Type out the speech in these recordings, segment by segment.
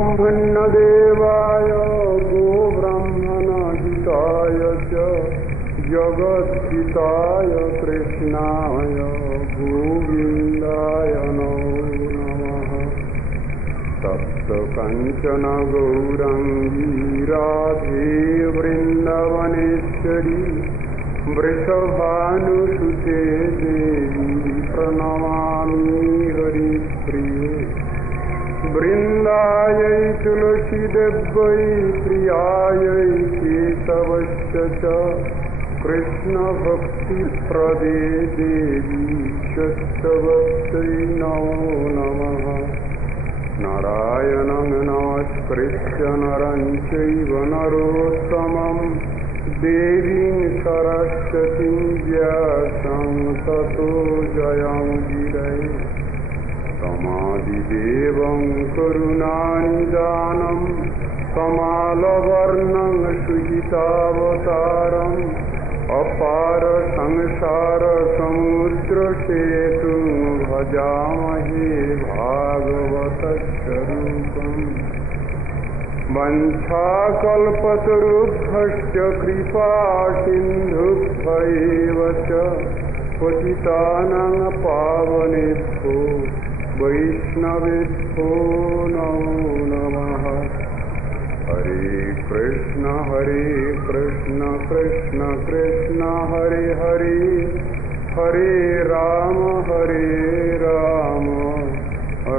ब्रह्मण्यदेवाय गोब्राह्मणहिताय च जगद्धिताय कृष्णाय गोविन्दाय नमो नमः। तप्तकाञ्चन गौराङ्गी राधे वृन्दावनेश्वरी वृषभानुसुते देवी प्रणमामि हरिप्रिये। वृन्दायै तुलसीदेव्यै प्रियायै केशवस्य च कृष्णभक्तिप्रदे देवी शस्तवत्यै नमो नमः। नारायणं नमस्कृत्य नरं चैव नरोत्तमं देवीं सरस्वतीं व्यासं ततो जयमुदीरये। समादिदेवं करुणानिदानं कमालवर्णं सुजितावतारम् अपार संसार समुद्रसेतुं भजामहे भागवतस्वरूपम्। वंशाकल्पतरुभ्यश्च कृपा सिन्धुभ्यैव च पतितानां पावनेभ्यो वैष्णवेभ्यो नमो नमः। हरे कृष्ण कृष्ण कृष्ण हरे हरे, हरे राम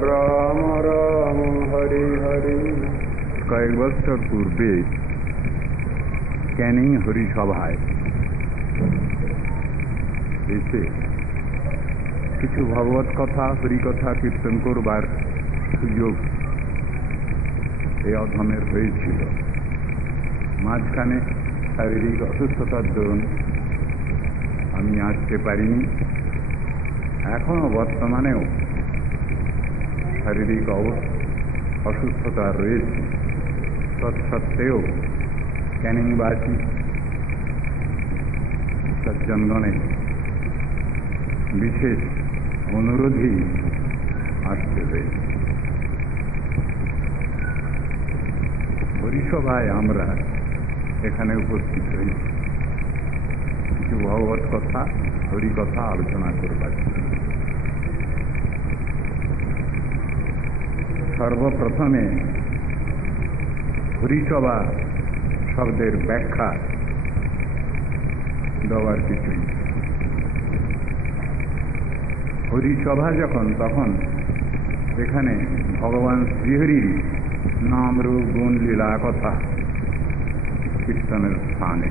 राम राम हरे हरे। কয়েক বছর পূর্বে ক্যানিং হরিসভায় এসে কিছু ভগবত কথা হরিকথা কীর্তন করবার সুযোগ এই অধমের হয়েছিল। মাঝখানে শারীরিক অসুস্থতার দরুন আমি আসতে পারিনি। এখনও বর্তমানেও শারীরিক অসুস্থতা রয়েছে। তৎসত্ত্বেও ক্যানিংবাসী সজ্জনগণের বিশেষ অনুরোধেই আসতে হয়েছে। হরিসভায় আমরা এখানে উপস্থিত হয়েছি কিছু ভগবত কথা হরিকথা আলোচনা করবার জন্য। সর্বপ্রথমে হরিসভা শব্দের ব্যাখ্যা দেওয়ার কিছুই। হরিসভা যখন, তখন এখানে ভগবান শ্রীহরির নাম রূপ গুণ লীলা কথা কীর্তনের স্থানে।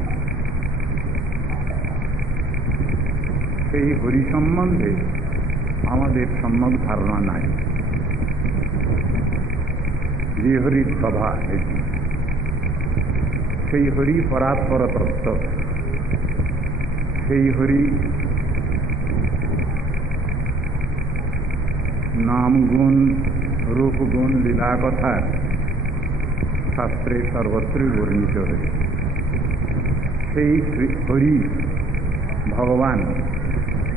সেই হরি সম্বন্ধে আমাদের সম্যক ধারণা নাই। যে হরির সভা এটি, সেই হরি পরাৎপর তত্ত্ব, সেই হরি নাম গুণ রূপ গুণ লীলা কথা শাস্ত্রে সর্বত্রই বর্ণিত হয়েছে। সেই হরি ভগবান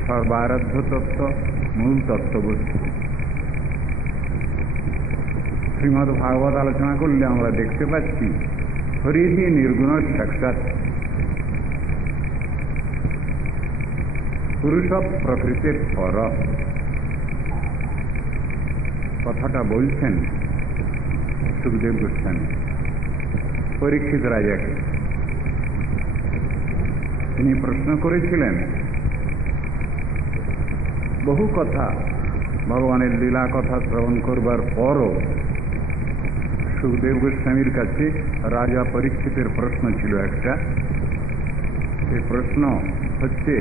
সর্বারাধ্য তত্ত্ব, মূল তত্ত্ববস্তু। শ্রীমদ্ ভাগবত আলোচনা করলে আমরা দেখতে পাচ্ছি হরিহি নির্গুণ সাক্ষাৎ পুরুষ প্রকৃতির পর। কথাটা বলছেন সুখদেব গোস্বামী পরীক্ষিত রাজাকে। তিনি প্রশ্ন করেছিলেন, বহু কথা ভগবানের লীলা কথা শ্রবণ করবার পরও সুখদেব গোস্বামীর কাছে রাজা পরীক্ষিতের প্রশ্ন ছিল একটা। এই প্রশ্ন হচ্ছে,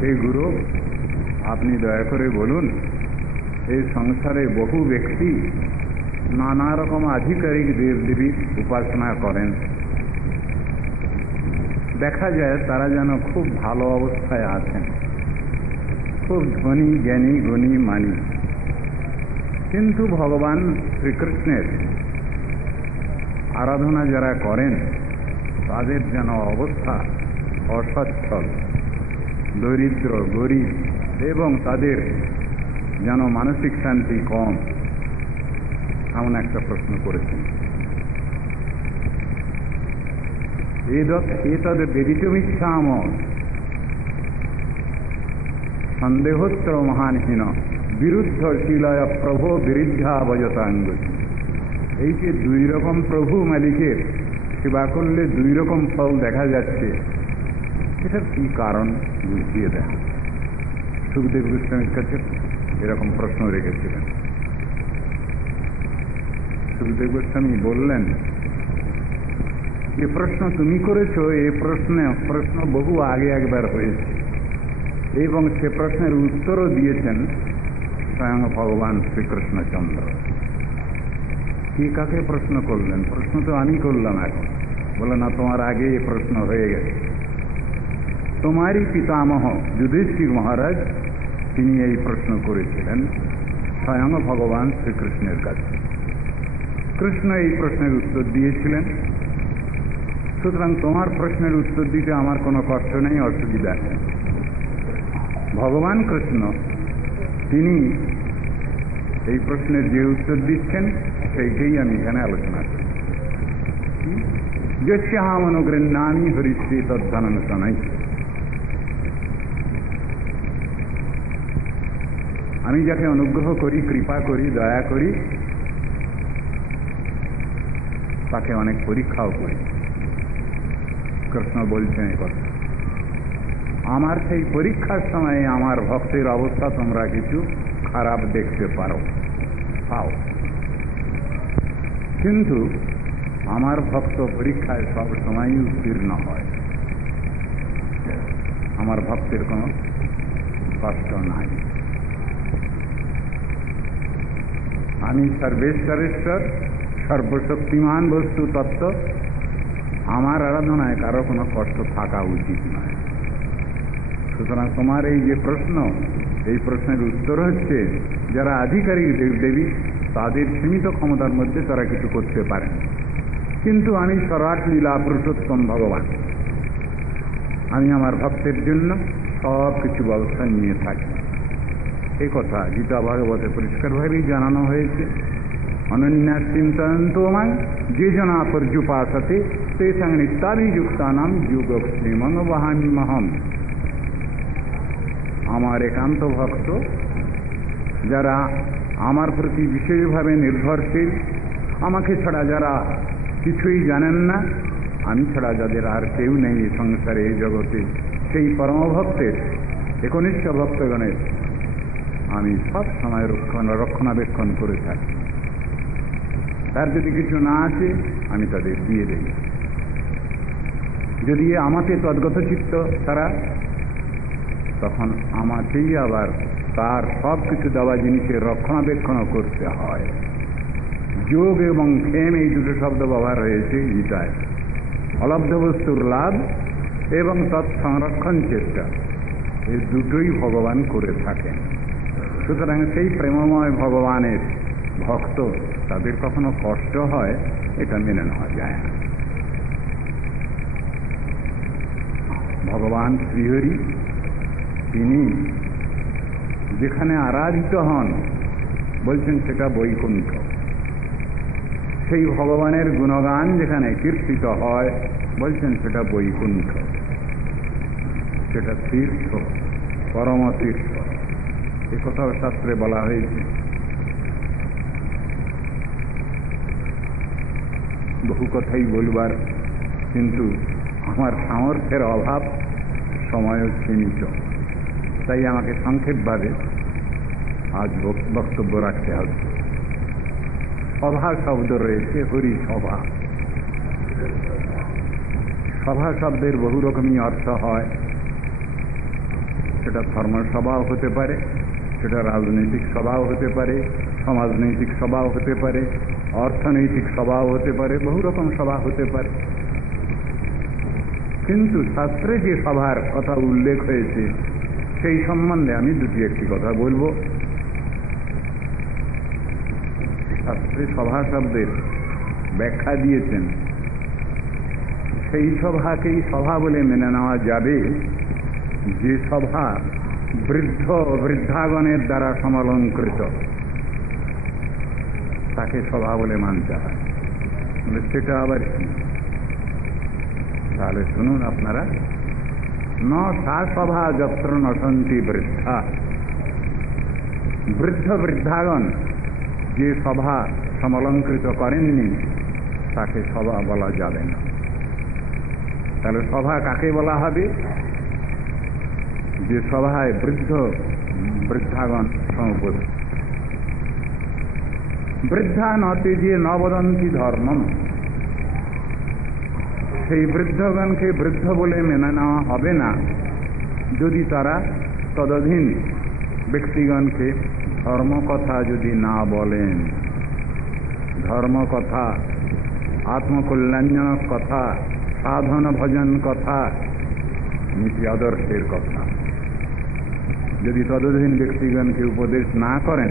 হে গুরু, আপনি দয়া করে বলুন, এই সংসারে বহু ব্যক্তি নানা রকম আধিকারিক দেবদেবীর উপাসনা করেন। দেখা যায় তারা যেন খুব ভালো অবস্থায় আছেন, খুব ধনী জ্ঞানী গুণী মানী, কিন্তু ভগবান শ্রীকৃষ্ণের আরাধনা যারা করেন তাদের যেন অবস্থা অসচ্ছল, দরিদ্র গরিব, এবং তাদের যেন মানসিক শান্তি কম। এমন একটা প্রশ্ন করেছেন। এতদ বেদিতুমিচ্ছাম সন্দেহোত্তর মহানহীন বিরুদ্ধ শিলয় প্রভো বিরুদ্ধা বজতাঙ্গুতি। এই যে দুই রকম প্রভু মালিকের সেবা করলে দুই রকম ফল দেখা যাচ্ছে, এটার কি কারণ বুঝিয়ে দেন। সুখদেব গোস্বামীর কাছে এরকম প্রশ্ন রেখেছিলেন। সুখদেব গোস্বামী বললেন, যে প্রশ্ন তুমি করেছ এই প্রশ্ন বহু আগে একবার হয়েছে, এবং সে প্রশ্নের উত্তরও দিয়েছেন স্বয়ং ভগবান শ্রীকৃষ্ণচন্দ্র। কে কাকে প্রশ্ন করলেন? প্রশ্ন তো আমি করলাম এখন। বলে না, তোমার আগে এই প্রশ্ন হয়ে গেছে। তোমারই পিতামহ যুধিষ্ঠির মহারাজ তিনি এই প্রশ্ন করেছিলেন স্বয়ং ভগবান শ্রীকৃষ্ণের কাছে। কৃষ্ণ এই প্রশ্নের উত্তর দিয়েছিলেন। সুতরাং তোমার প্রশ্নের উত্তর দিতে আমার কোনো কষ্ট নেই, অসুবিধা নেই। ভগবান কৃষ্ণ তিনি এই প্রশ্নের যে উত্তর দিচ্ছেন সেইটাই আমি এখানে আলোচনা করি। যস্যাহম অনুগৃহ্ণামি হরিশ্রী তদ্ধাননুসরণৈ। আমি যাকে অনুগ্রহ করি, কৃপা করি, দয়া করি, তাকে অনেক পরীক্ষাও করি। কৃষ্ণ বলছেন এই কথা। আমার সেই পরীক্ষার সময় আমার ভক্তের অবস্থা তোমরা কিছু খারাপ দেখতে পাও, কিন্তু আমার ভক্ত পরীক্ষায় সব সময়ই উত্তীর্ণ হয়। আমার ভক্তের কোনো কষ্ট নাই। আমি সর্বেশ্বরেশ্বর, সর্বশক্তিমান বস্তু তত্ত্ব। আমার আরাধনায় কারো কোনো কষ্ট থাকা উচিত নয়। সুতরাং তোমার এই যে প্রশ্ন, এই প্রশ্নের উত্তর হচ্ছে যারা আধিকারিক দেবদেবী তাদের সীমিত ক্ষমতার মধ্যে তারা কিছু করতে পারে, কিন্তু আমি সরাট লীলা পুরুষোত্তম ভগবান। আমি আমার ভক্তের জন্য সব কিছু ব্যবস্থা নিয়ে থাকি। এই কথা গীতা ভাগবতে পরিষ্কারভাবেই জানানো হয়েছে। অনন্যা চিন্তয়ন্তমাং যে জনা পর্যুপাসতে তেষাং নিত্যাভিযুক্তানাং যোগক্ষেমং বহাম্যহম। আমার একান্ত ভক্ত যারা আমার প্রতি বিশেষভাবে নির্ভরশীল, আমাকে ছাড়া যারা কিছুই জানেন না, আমি ছাড়া যাদের আর কেউ নেই এই সংসারে, এই জগতে, সেই পরমভক্তের একনিষ্ঠ ভক্তগণের আমি সব সময় রক্ষণাবেক্ষণ করে থাকি। তার যদি কিছু না আছে আমি তাদের দিয়ে দেই। যদি আমাকে তদ্গত চিত্ত তারা, তখন আমাকেই আবার তার সব কিছু দেওয়া জিনিসের রক্ষণাবেক্ষণও করতে হয়। যোগ এবং ক্ষেম এই দুটো শব্দ ব্যবহার হয়েছে গীতায়। অলব্ধ বস্তুর লাভ এবং তৎসংরক্ষণ চেষ্টা, এই দুটোই ভগবান করে থাকেন। সুতরাং সেই প্রেমময় ভগবানের ভক্ত তাদের কখনো কষ্ট হয় এটা মেনে নেওয়া যায় না। ভগবান শ্রীহরি তিনি যেখানে আরাধিত হন বলছেন সেটা বৈকুণ্ঠ। সেই ভগবানের গুণগান যেখানে কীর্তিত হয় বলছেন সেটা বৈকুণ্ঠ, সেটা তীর্থ, পরম তীর্থ। এ কথাও শাস্ত্রে বলা হয়েছে। বহু কথাই বলবার, কিন্তু আমার সামর্থ্যের অভাব, সময়ও সীমিত, তাই আমাকে সংক্ষেপভাবে আজ বক্তব্য রাখতে হবে। সভা শব্দ রয়েছে, হরি সভা। সভা শব্দের বহু রকমই অর্থ হয়। সেটা ধর্মসভাও হতে পারে, সেটা রাজনৈতিক সভাও হতে পারে, সমাজনৈতিক সভাও হতে পারে, অর্থনৈতিক সভাও হতে পারে, বহু রকম সভা হতে পারে। কিন্তু শাস্ত্রে যে সভার কথা উল্লেখ হয়েছে সেই সম্বন্ধে আমি একটি কথা বলবো। শাস্ত্রে সভা শব্দের ব্যাখ্যা দিয়েছেন, সেই সভাকেই সভা বলে মেনে নেওয়া যাবে যে সভা বৃদ্ধ বৃদ্ধাগণের দ্বারা সমালঙ্কৃত। তাকে সভা বলে মানতে হয়। সেটা আবার কি? তাহলে শুনুন আপনারা, ন সা সভা যত্র নশন্তি বৃদ্ধা, বৃদ্ধ বৃদ্ধাগণ যে সভা সমলঙ্কৃত করেননি তাকে সভা বলা যাবে না। তাহলে সভা কাকে বলা হবে? যে সভায় বৃদ্ধ বৃদ্ধাগণ সমপস্থিত। বৃদ্ধা নতে যে নবদন্তি ধর্মম, সেই বৃদ্ধগণকে বৃদ্ধ বলে মেনে নেওয়া হবে না যদি তারা তদধীন ব্যক্তিগণকে ধর্মকথা যদি না বলেন। ধর্মকথা, আত্মকল্যাণজনক কথা, সাধন ভজন কথা, নীতি আদর্শের কথা যদি তদধীন ব্যক্তিগণকে উপদেশ না করেন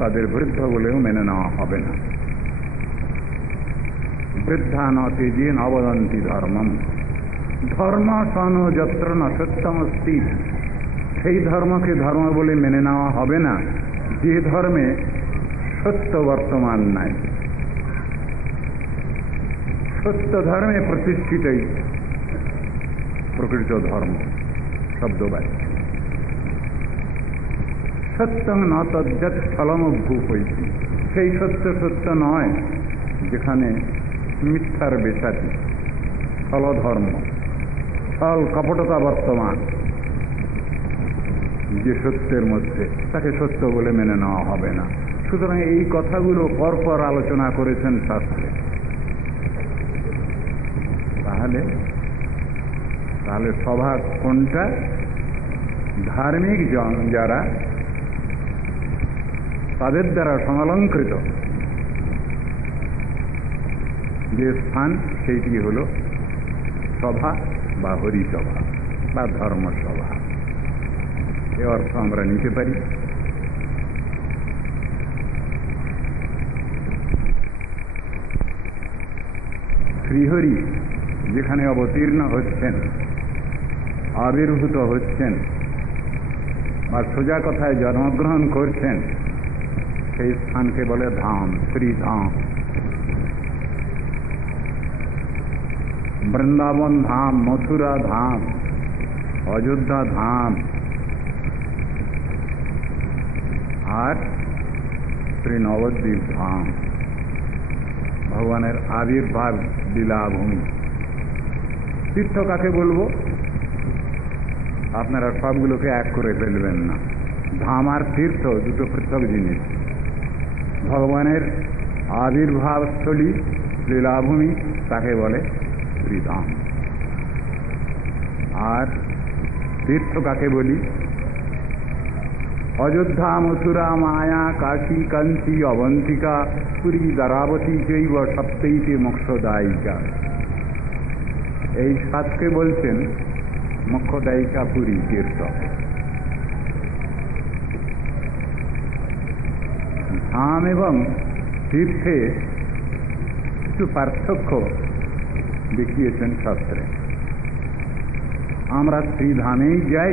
তাদের বৃদ্ধ বলেও মেনে নেওয়া হবে না। বৃদ্ধা নতে যে নবদন্তি ধর্মম, ধর্ম সন যত্র ন সত্যমস্তি, সেই ধর্মকে ধর্ম বলে মেনে নেওয়া হবে না যে ধর্মে সত্য বর্তমান নাই। সত্য ধর্মে প্রতিষ্ঠিতই প্রকৃত ধর্ম শব্দবাই। সত্যং ন তজ্জৎ ফলমভূপৈতি, সেই সত্য সত্য নয় যেখানে মিথ্যার বেশাতি, ফলধর্ম, ছল কপটতা বর্তমান যে সত্যের মধ্যে, তাকে সত্য বলে মেনে নেওয়া হবে না। সুতরাং এই কথাগুলো পরপর আলোচনা করেছেন শাস্ত্রে। তাহলে সভা কোনটা? ধার্মিক জন যারা তাদের দ্বারা সমালঙ্কৃত যে স্থান, সেইটি হল সভা বা হরিসভা বা ধর্মসভা। এ অর্থ আমরা নিতে পারি। শ্রীহরি যেখানে অবতীর্ণ হচ্ছেন, আবির্ভূত হচ্ছেন বা সোজা কথায় জন্মগ্রহণ করছেন, সেই স্থানকে বলে ধাম, শ্রীধাম। বৃন্দাবন ধাম, মথুরা ধাম, অযোধ্যা ধাম আর শ্রী নবদ্বীপ ধাম, ভগবানের আবির্ভাব লীলাভূমি। তীর্থ কাকে বলবো? আপনারা সবগুলোকে এক করে ফেলবেন না। ধাম আর তীর্থ দুটো পৃথক জিনিস। ভগবানের আবির্ভাবস্থলী লীলাভূমি তাকে বলে শ্রীধাম। আর তীর্থ কাকে বলি? অযোধ্যা, মথুরা, মায়া, কাশী, কাঞ্চি, অবন্তিকা, পুরী, দ্বারাবতী চৈব সপ্তৈতে মোক্ষদায়িকা। এই সাতকে বলছেন মোক্ষদায়িকা পুরী তীর্থ। ধাম এবং তীর্থে কিছু পার্থক্য দেখিয়েছেন শাস্ত্রে। আমরা শ্রীধামেই যাই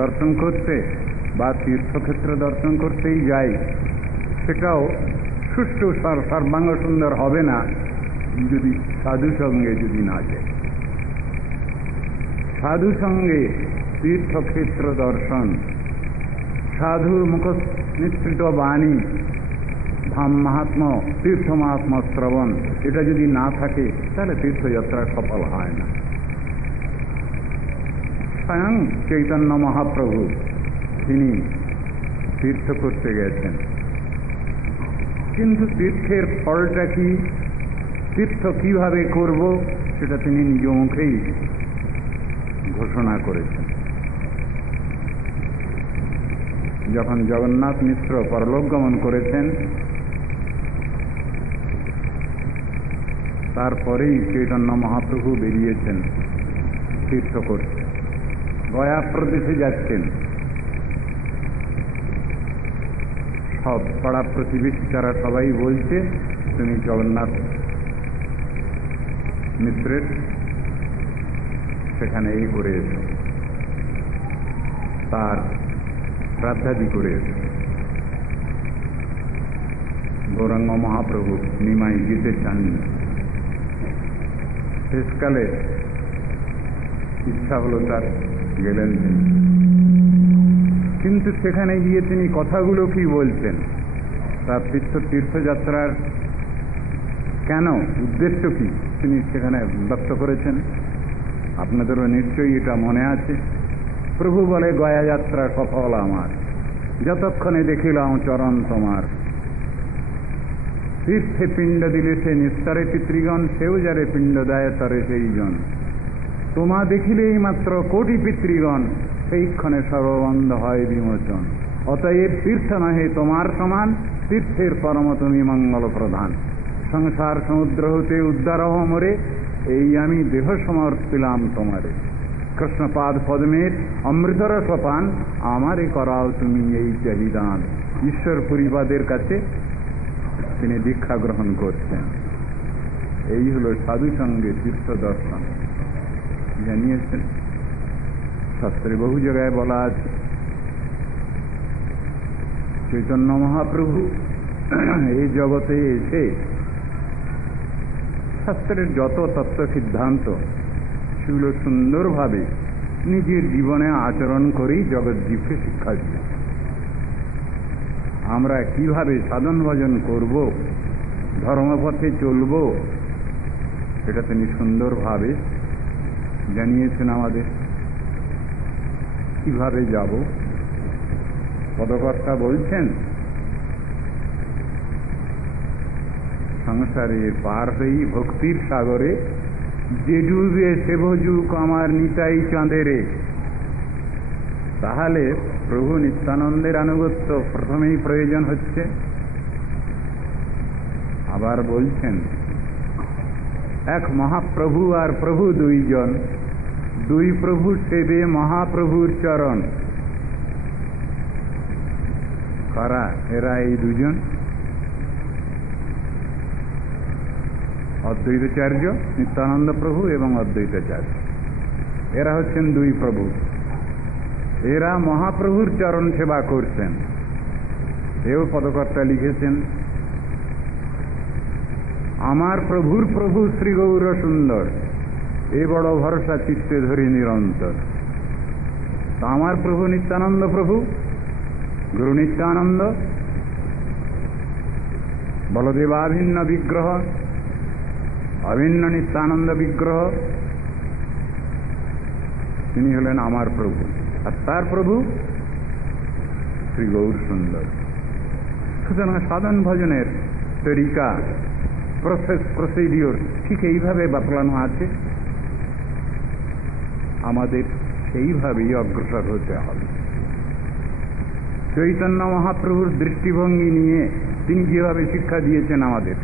দর্শন করতে বা তীর্থক্ষেত্র দর্শন করতেই যাই, সেটাও সুষ্ঠু সর্বাঙ্গ সুন্দর হবে না যদি সাধু সঙ্গে যদি না যায়। সাধু সঙ্গে তীর্থক্ষেত্র দর্শন, সাধুর মুখ নিঃসৃত বাণী, ধাম মাহাত্ম, তীর্থ মাহাত্ম শ্রবণ, এটা যদি না থাকে তাহলে তীর্থযাত্রা সফল হয় না। স্বয়ং চৈতন্য মহাপ্রভু তিনি তীর্থ করতে গেছেন, কিন্তু তীর্থের ফলটা কি, তীর্থ কিভাবে করব সেটা তিনি নিজ মুখেই ঘোষণা করেছেন। যখন জগন্নাথ মিশ্র পরলোক গমন করেছেন, তারপরেই চৈতন্য মহাপ্রভু বেরিয়েছেন তীর্থ করতে। গয়া প্রদেশে যাচ্ছেন। সব পাড়া প্রতিবেশী তারা সবাই বলছে তুমি জগন্নাথ মিশ্রের সেখানে এই করে এসো, তার শ্রাদ্ধাদি করে এসো। গৌরাঙ্গ মহাপ্রভু নিমাই যেতে চাননি। শেষকালে ইচ্ছা হলো তার, গেলেন তিনি। কিন্তু সেখানে গিয়ে তিনি কথাগুলো কি বলছেন, তার তীর্থযাত্রার কেন, উদ্দেশ্য কি, তিনি সেখানে ব্যক্ত করেছেন। আপনাদেরও নিশ্চয়ই এটা মনে আছে। প্রভু বলে, গয়া যাত্রা সফল আমার, যতক্ষণে দেখিলাম চরণ তোমার। তীর্থে পিণ্ড দিলে সে নিস্তারে পিতৃগণ, সেও যারে পিণ্ড দেয় তরে সেই জন। তোমা দেখিলেই মাত্র কোটি পিতৃগণ, সেইক্ষণে সর্ববন্ধ হয় বিমোচন। অতএব তীর্থ নহে তোমার সমান, তীর্থের পরম তুমি মঙ্গল প্রধান। সংসার সমুদ্র হতে উদ্ধার মরে, এই আমি দেহ সমর্পিলাম তোমারে। কৃষ্ণপাদ পদ্মের অমৃতর সোপান, আমারে করাও তুমি এই চাহিদান। ঈশ্বর পরিবাদের কাছে তিনি দীক্ষা গ্রহণ করছেন। এই হলো সাধু সঙ্গে তীর্থ দর্শন। জানিয়েছেন, শাস্ত্রে বহু জায়গায় বলা আছে। চৈতন্য মহাপ্রভু এই জগতে এসে শাস্ত্রের যত তত্ত্ব সিদ্ধান্ত সেগুলো সুন্দরভাবে নিজের জীবনে আচরণ করেই জগৎজীবকে শিক্ষা দিয়ে, আমরা কিভাবে সাধন ভজন করব, ধর্মপথে চলব, এটা তিনি সুন্দরভাবে জানিয়েছেন আমাদের। কিভাবে যাব, পদকর্তা বলছেন, সংসারে পার হই ভক্তির সাগরে, যে ডুবে সে ভজুক আমার নিতাই চাঁদেরে। তাহলে প্রভু নিত্যানন্দের আনুগত্য প্রথমেই প্রয়োজন হচ্ছে। আবার বলছেন, এক মহাপ্রভু আর প্রভু দুইজন, দুই প্রভু সেবে মহাপ্রভুর চরণ। কারা এরা এই দুজন? অদ্বৈতাচার্য নিত্যানন্দ প্রভু এবং অদ্বৈতাচার্য, এরা হচ্ছেন দুই প্রভু। এরা মহাপ্রভুর চরণ সেবা করছেন। এও পদকর্তা লিখেছেন, আমার প্রভুর প্রভু শ্রী গৌর সুন্দর, এ বড় ভরসা চিত্তে ধরি নিরন্তর। তা আমার প্রভু নিত্যানন্দ প্রভু, গুরু নিত্যানন্দ, বলদেবাভিন্ন বিগ্রহ, অভিন্ন নিত্যানন্দ বিগ্রহ, তিনি হলেন আমার প্রভু। আর তার প্রভু শ্রী গৌর সুন্দর। সুতরাং সাধন ভজনের তরিকা, প্রসিডিওর ঠিক এইভাবে বাতলানো আছে। আমাদের সেইভাবেই অগ্রসর হতে হবে। চৈতন্য মহাপ্রভুর দৃষ্টিভঙ্গি নিয়ে তিনি যেভাবে শিক্ষা দিয়েছেন আমাদের,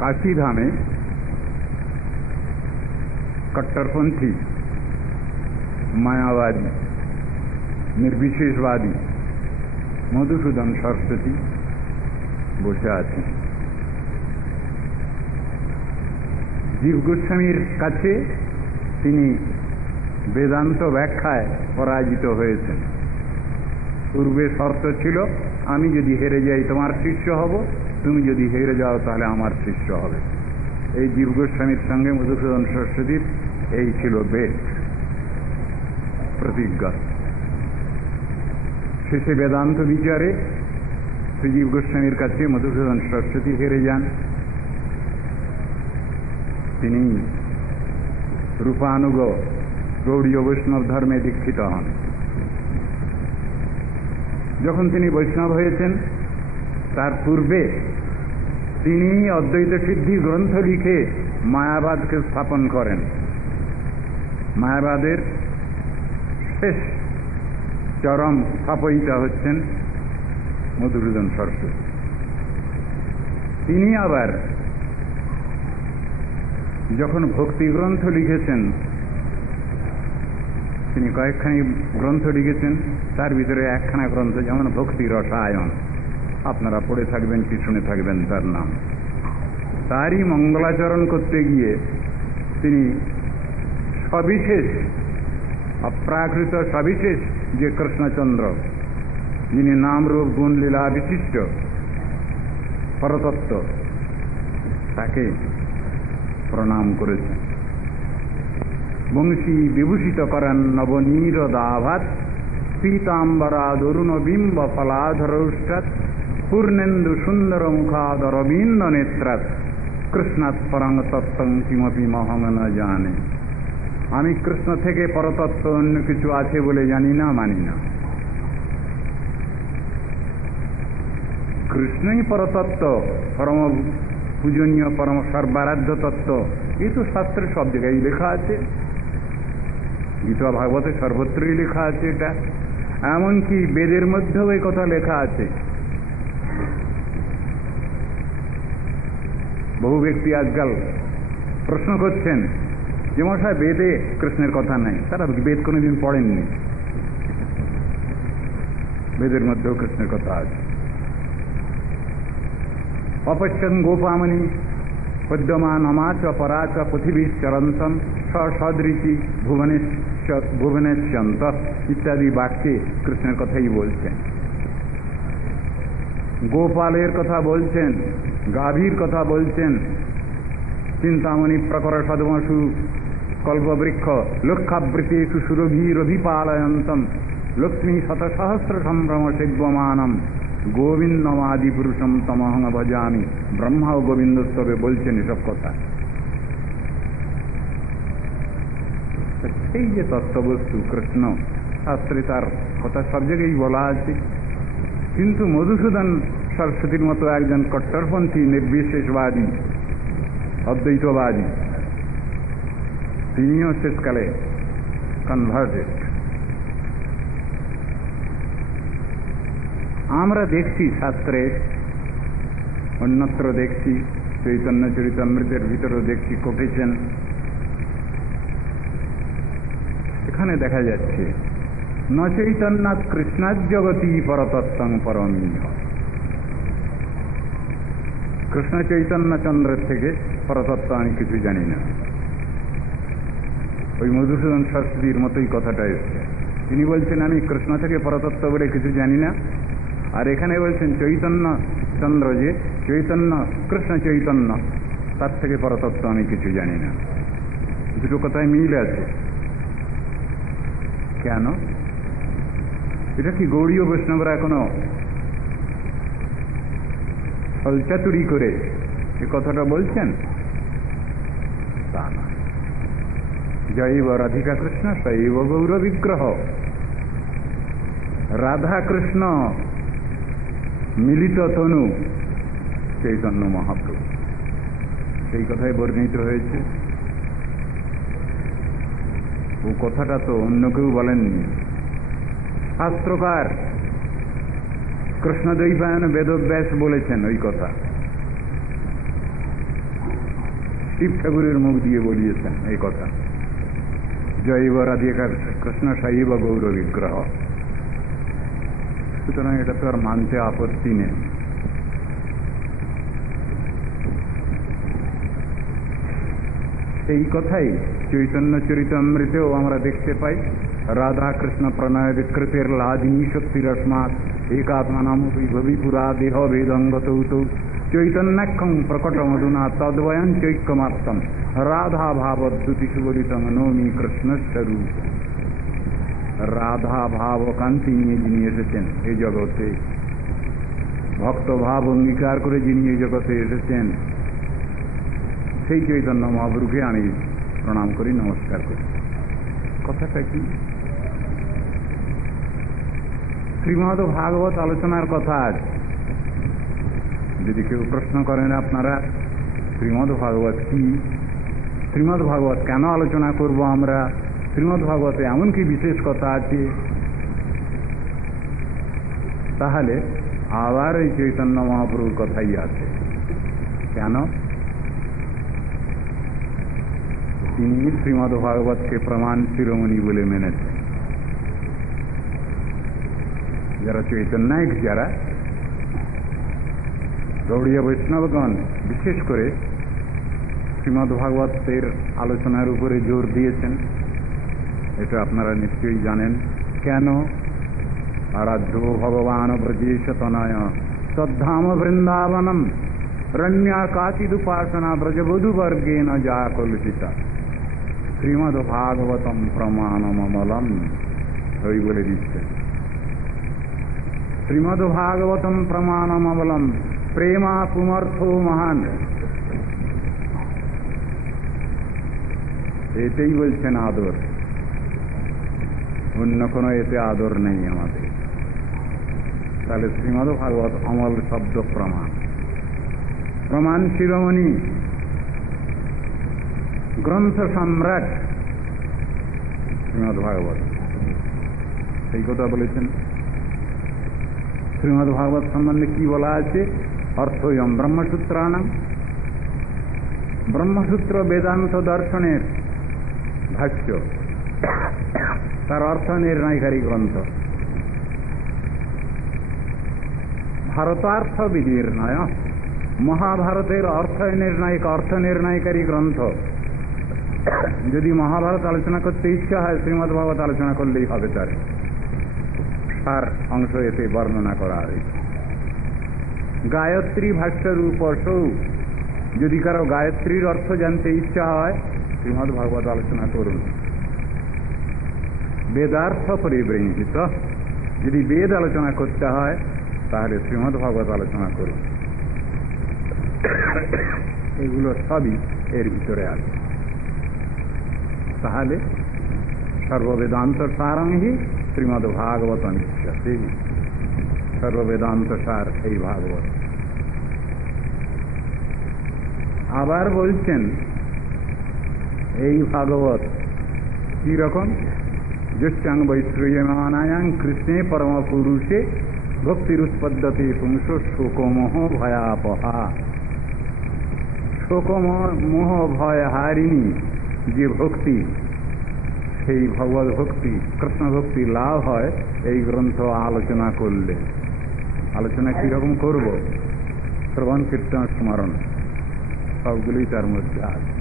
কাশীধামে কট্টরপন্থী, মায়াবাদী, নির্বিশেষবাদী মধুসূদন সরস্বতী বসে আছেন। জীব গোস্বামীর কাছে তিনি বেদান্ত ব্যাখ্যায় পরাজিত হয়েছেন। পূর্বে শর্ত ছিল, আমি যদি হেরে যাই তোমার শিষ্য হব, তুমি যদি হেরে যাও তাহলে আমার শিষ্য হবে। এই জীব গোস্বামীর সঙ্গে মধুসূদন সরস্বতীর এই ছিল বেদ, প্রতিজ্ঞা। শেষে বেদান্ত বিচারে শ্রীজীব গোস্বামীর কাছে মধুসূদন সরস্বতী হেরে যান। তিনি রূপানুগ গৌড়ীয় বৈষ্ণব ধর্মে দীক্ষিত হন। যখন তিনি বৈষ্ণব হয়েছেন, তার পূর্বে তিনি অদ্বৈত সিদ্ধি গ্রন্থ লিখে মায়াবাদকে স্থাপন করেন। মায়াবাদের শেষ চরম স্থাপয়িতা হচ্ছেন মধুসূদন সরস্বতী। তিনি আবার যখন ভক্তি গ্রন্থ লিখেছেন, তিনি কয়েকখানি গ্রন্থ লিখেছেন, তার ভিতরে একখানা গ্রন্থ যেমন ভক্তি রসায়ন, আপনারা পড়ে থাকবেন কি শুনে থাকবেন তার নাম। তারই মঙ্গলাচরণ করতে গিয়ে তিনি সবিশেষ অপ্রাকৃত সবিশেষ যে কৃষ্ণচন্দ্র, যিনি নাম রূপ গুণ লীলা বিশিষ্ট পরতত্ত্ব, তাকে প্রণাম করেছেন। বংশী বিভূষিত করেন নবনীরদাভাত পীতাম্বরাদরুণ বিম্ব ফলাধরৌষ্টাৎ পূর্ণেন্দু সুন্দর মুখাদরবিন্দ নেত্রাৎ কৃষ্ণাৎ পরং তত্ত্বং কিমপি মহং ন জানে। আমি কৃষ্ণ থেকে পরতত্ত্ব অন্য কিছু আছে বলে জানি না, মানি না। কৃষ্ণই পরতত্ত্ব, পরম পূজনীয়, পরম সর্বারাধ্য তত্ত্ব। এই তো শাস্ত্রের সব জায়গায় লেখা আছে, গীতা ভাগবতে সর্বত্রই লেখা আছে এটা। এমনকি বেদের মধ্যেও এই কথা লেখা আছে। বহু ব্যক্তি আজকাল প্রশ্ন করছেন যে মশাই বেদে কৃষ্ণের কথা নাই। তারা বেদ কোনোদিন পড়েননি। বেদের মধ্যেও কৃষ্ণের কথা আছে। অপশ্যং গোপামনি পদ্যমান অমাচ পরাচ পৃথিবী চরন্তম সদৃশি ভুবনেশ্বন্ত ইত্যাদি বাক্যে কৃষ্ণের কথাই বলছেন। গোপালের কথা বলছেন, গাভীর কথা বলছেন। চিন্তামণি প্রকর সদমসু কল্পবৃক্ষ লক্ষাবৃতেষু সুরভীরভিপালয়ন্তম লক্ষ্মী শতসহস্র সম্ভ্রম সেব্যমানম গোবিন্দমাদি পুরুষম তমহং ভজামি। ব্রহ্মা ও গোবিন্দস্তবে বলছেন এসব কথা। সেই যে তত্ত্ববস্তু কৃষ্ণ, শাস্ত্রে তার কথা সব জায়গায় বলা আছে। কিন্তু মধুসূদন সরস্বতীর মতো একজন কট্টরপন্থী নির্বিশেষবাদী অদ্বৈতবাদী, তিনিও শেষকালে কনভার্টেড। আমরা দেখছি শাস্ত্রে, অন্যত্র দেখছি, চৈতন্য চরিতামৃতের ভিতরেও দেখছি কোটেছেন। এখানে দেখা যাচ্ছে ন চৈতন্যাৎ কৃষ্ণাৎ জগতি পরতত্ত্বং পরমীয়। কৃষ্ণ চৈতন্য চন্দ্রের থেকে পরতত্ত্ব আমি কিছু জানি না। ওই মধুসূদন সরস্বতীর মতোই কথাটা এসছে। তিনি বলছেন আমি কৃষ্ণ থেকে পরতত্ত্ব বলে কিছু জানি না। আর এখানে বলছেন চৈতন্য চন্দ্র, যে চৈতন্য কৃষ্ণ চৈতন্য, তার থেকে পরতত্ত্ব আমি কিছু জানি না। দুটো কথায় মিল আছে। কেন? এটা কি গৌড়ীয় বৈষ্ণবরা এখনো ছলচাতুরি করে এ কথাটা বলছেন? তা না। জৈব রাধিকা কৃষ্ণ শৈব গৌর বিগ্রহ। রাধা কৃষ্ণ মিলিত তনু চৈতন্য মহাপ্রভু, সেই কথাই বর্ণিত হয়েছে। ও কথাটা তো অন্য কেউ বলেননি। শাস্ত্রকার কৃষ্ণদ্বৈপায়ন বেদব্যাস বলেছেন ওই কথা। শিব ঠাকুরের মুখ দিয়ে বলিয়েছেন এই কথা। জৈব রাধিকা কৃষ্ণ শৈব গৌর বিগ্রহ। সুতরাং এটা তো আর মানতে আপত্তি নেই। এই কথাই চৈতন্য চরিতামৃতেও আমরা দেখতে পাই। রাধা কৃষ্ণ প্রণয় বিকৃতের লাদিনী শক্তিরস্মাৎ একাত্মানাম বিভবিপুরা দেহ বেদঙ্গতৌত চৈতন্যাক্ষং প্রকটমধুনা তদ্বয়ং চৈক্যমাত্তম রাধা ভাবদ্যুতি সুবলিতং নৌমি কৃষ্ণস্বরূপ। রাধা ভাব কান্তি নিয়ে যিনি এসেছেন এই জগতে, ভক্ত ভাব অঙ্গীকার করে যিনি এই জগতে এসেছেন, সেই চৈতন্য মহাপ্রভুকে আমি প্রণাম করি, নমস্কার করি। কথাটা কি? শ্রীমদ ভাগবত আলোচনার কথা আজ। যদি কেউ প্রশ্ন করেন আপনারা শ্রীমদ ভাগবত কি, শ্রীমদ ভাগবত কেন আলোচনা করব আমরা, শ্রীমদ ভাগবতে এমন কি বিশেষ কথা আছে, তাহলে আবার এই চৈতন্য মহাপ্রভুর কথাই আছে। কেন? তিনি শ্রীমদ ভাগবতকে প্রমাণ শিরোমণি বলে মেনেছেন। যারা চৈতন্যায়িক, যারা গৌড়ীয় বৈষ্ণবগণ বিশেষ করে শ্রীমদ ভাগবতের আলোচনার উপরে জোর দিয়েছেন। এটা আপনারা নিশ্চয়ই জানেন। কেন? আরাধ্য ভগবান ব্রজেশ তনয় তদ্ধাম বৃন্দাবনম রণ্যা কাচিদুপাসনা ব্রজবধূবর্গেণ যা কলুষিতা শ্রীমদ্ ভাগবতম প্রমাণমমলম। ওই বলে দিচ্ছেন শ্রীমদ্ ভাগবতম প্রমাণমমলম প্রেমা পুমর্থো মহান। এতেই বলছেন আদর, অন্য কোনো এতে আদর নেই আমাদের। তাহলে শ্রীমদ্ ভাগবত অমল শব্দ প্রমাণ, প্রমাণ শিরোমণি, গ্রন্থ সম্রাট শ্রীমদ্ ভাগবত। এই কথা বলেছেন। শ্রীমদ্ ভাগবত সম্বন্ধে কি বলা আছে? অর্থয়ম ব্রহ্মসূত্রাণাম, ব্রহ্মসূত্র বেদান্ত দর্শনের ভাষ্য, তার অর্থ নির্ণয়কারী গ্রন্থ। ভারতার্থ বিনির্ণয়, মহাভারতের অর্থ নির্ণয়কারী গ্রন্থ। যদি মহাভারত আলোচনা করতে ইচ্ছা হয়, শ্রীমদ্ ভাগবত আলোচনা করলেই হবে। তার অংশ এতে বর্ণনা করা হয়েছে। গায়ত্রী ভাষ্যের উপসৌ, যদি কারো গায়ত্রীর অর্থ জানতে ইচ্ছা হয়, শ্রীমদ্ ভাগবত আলোচনা করুন। বেদার্থ পরিবৃঞ্জিত, যদি বেদ আলোচনা করতে হয় তাহলে শ্রীমদ্ ভাগবত আলোচনা করুন। এগুলো সবই এর ভিতরে আছে। তাহলে সর্ববেদান্ত সারংহি শ্রীমদ্ ভাগবত নিশ্চয়ই, সর্ববেদান্ত সার এই ভাগবত। আবার বলছেন এই ভাগবত কি রকম? যস্যাং বৈশ্রয়মানায়াং কৃষ্ণে পরম পুরুষে ভক্তিরুৎপদ্যতে পুংস শোকমোহ ভয়াপহা। শোকমোহ ভয় হারিণী যে ভক্তি, সেই ভগবত ভক্তি, কৃষ্ণ ভক্তি লাভ হয় এই গ্রন্থ আলোচনা করলে। আলোচনা কিরকম করব? শ্রবণ কীর্তন স্মরণ সবগুলোই তার মধ্যে আছে।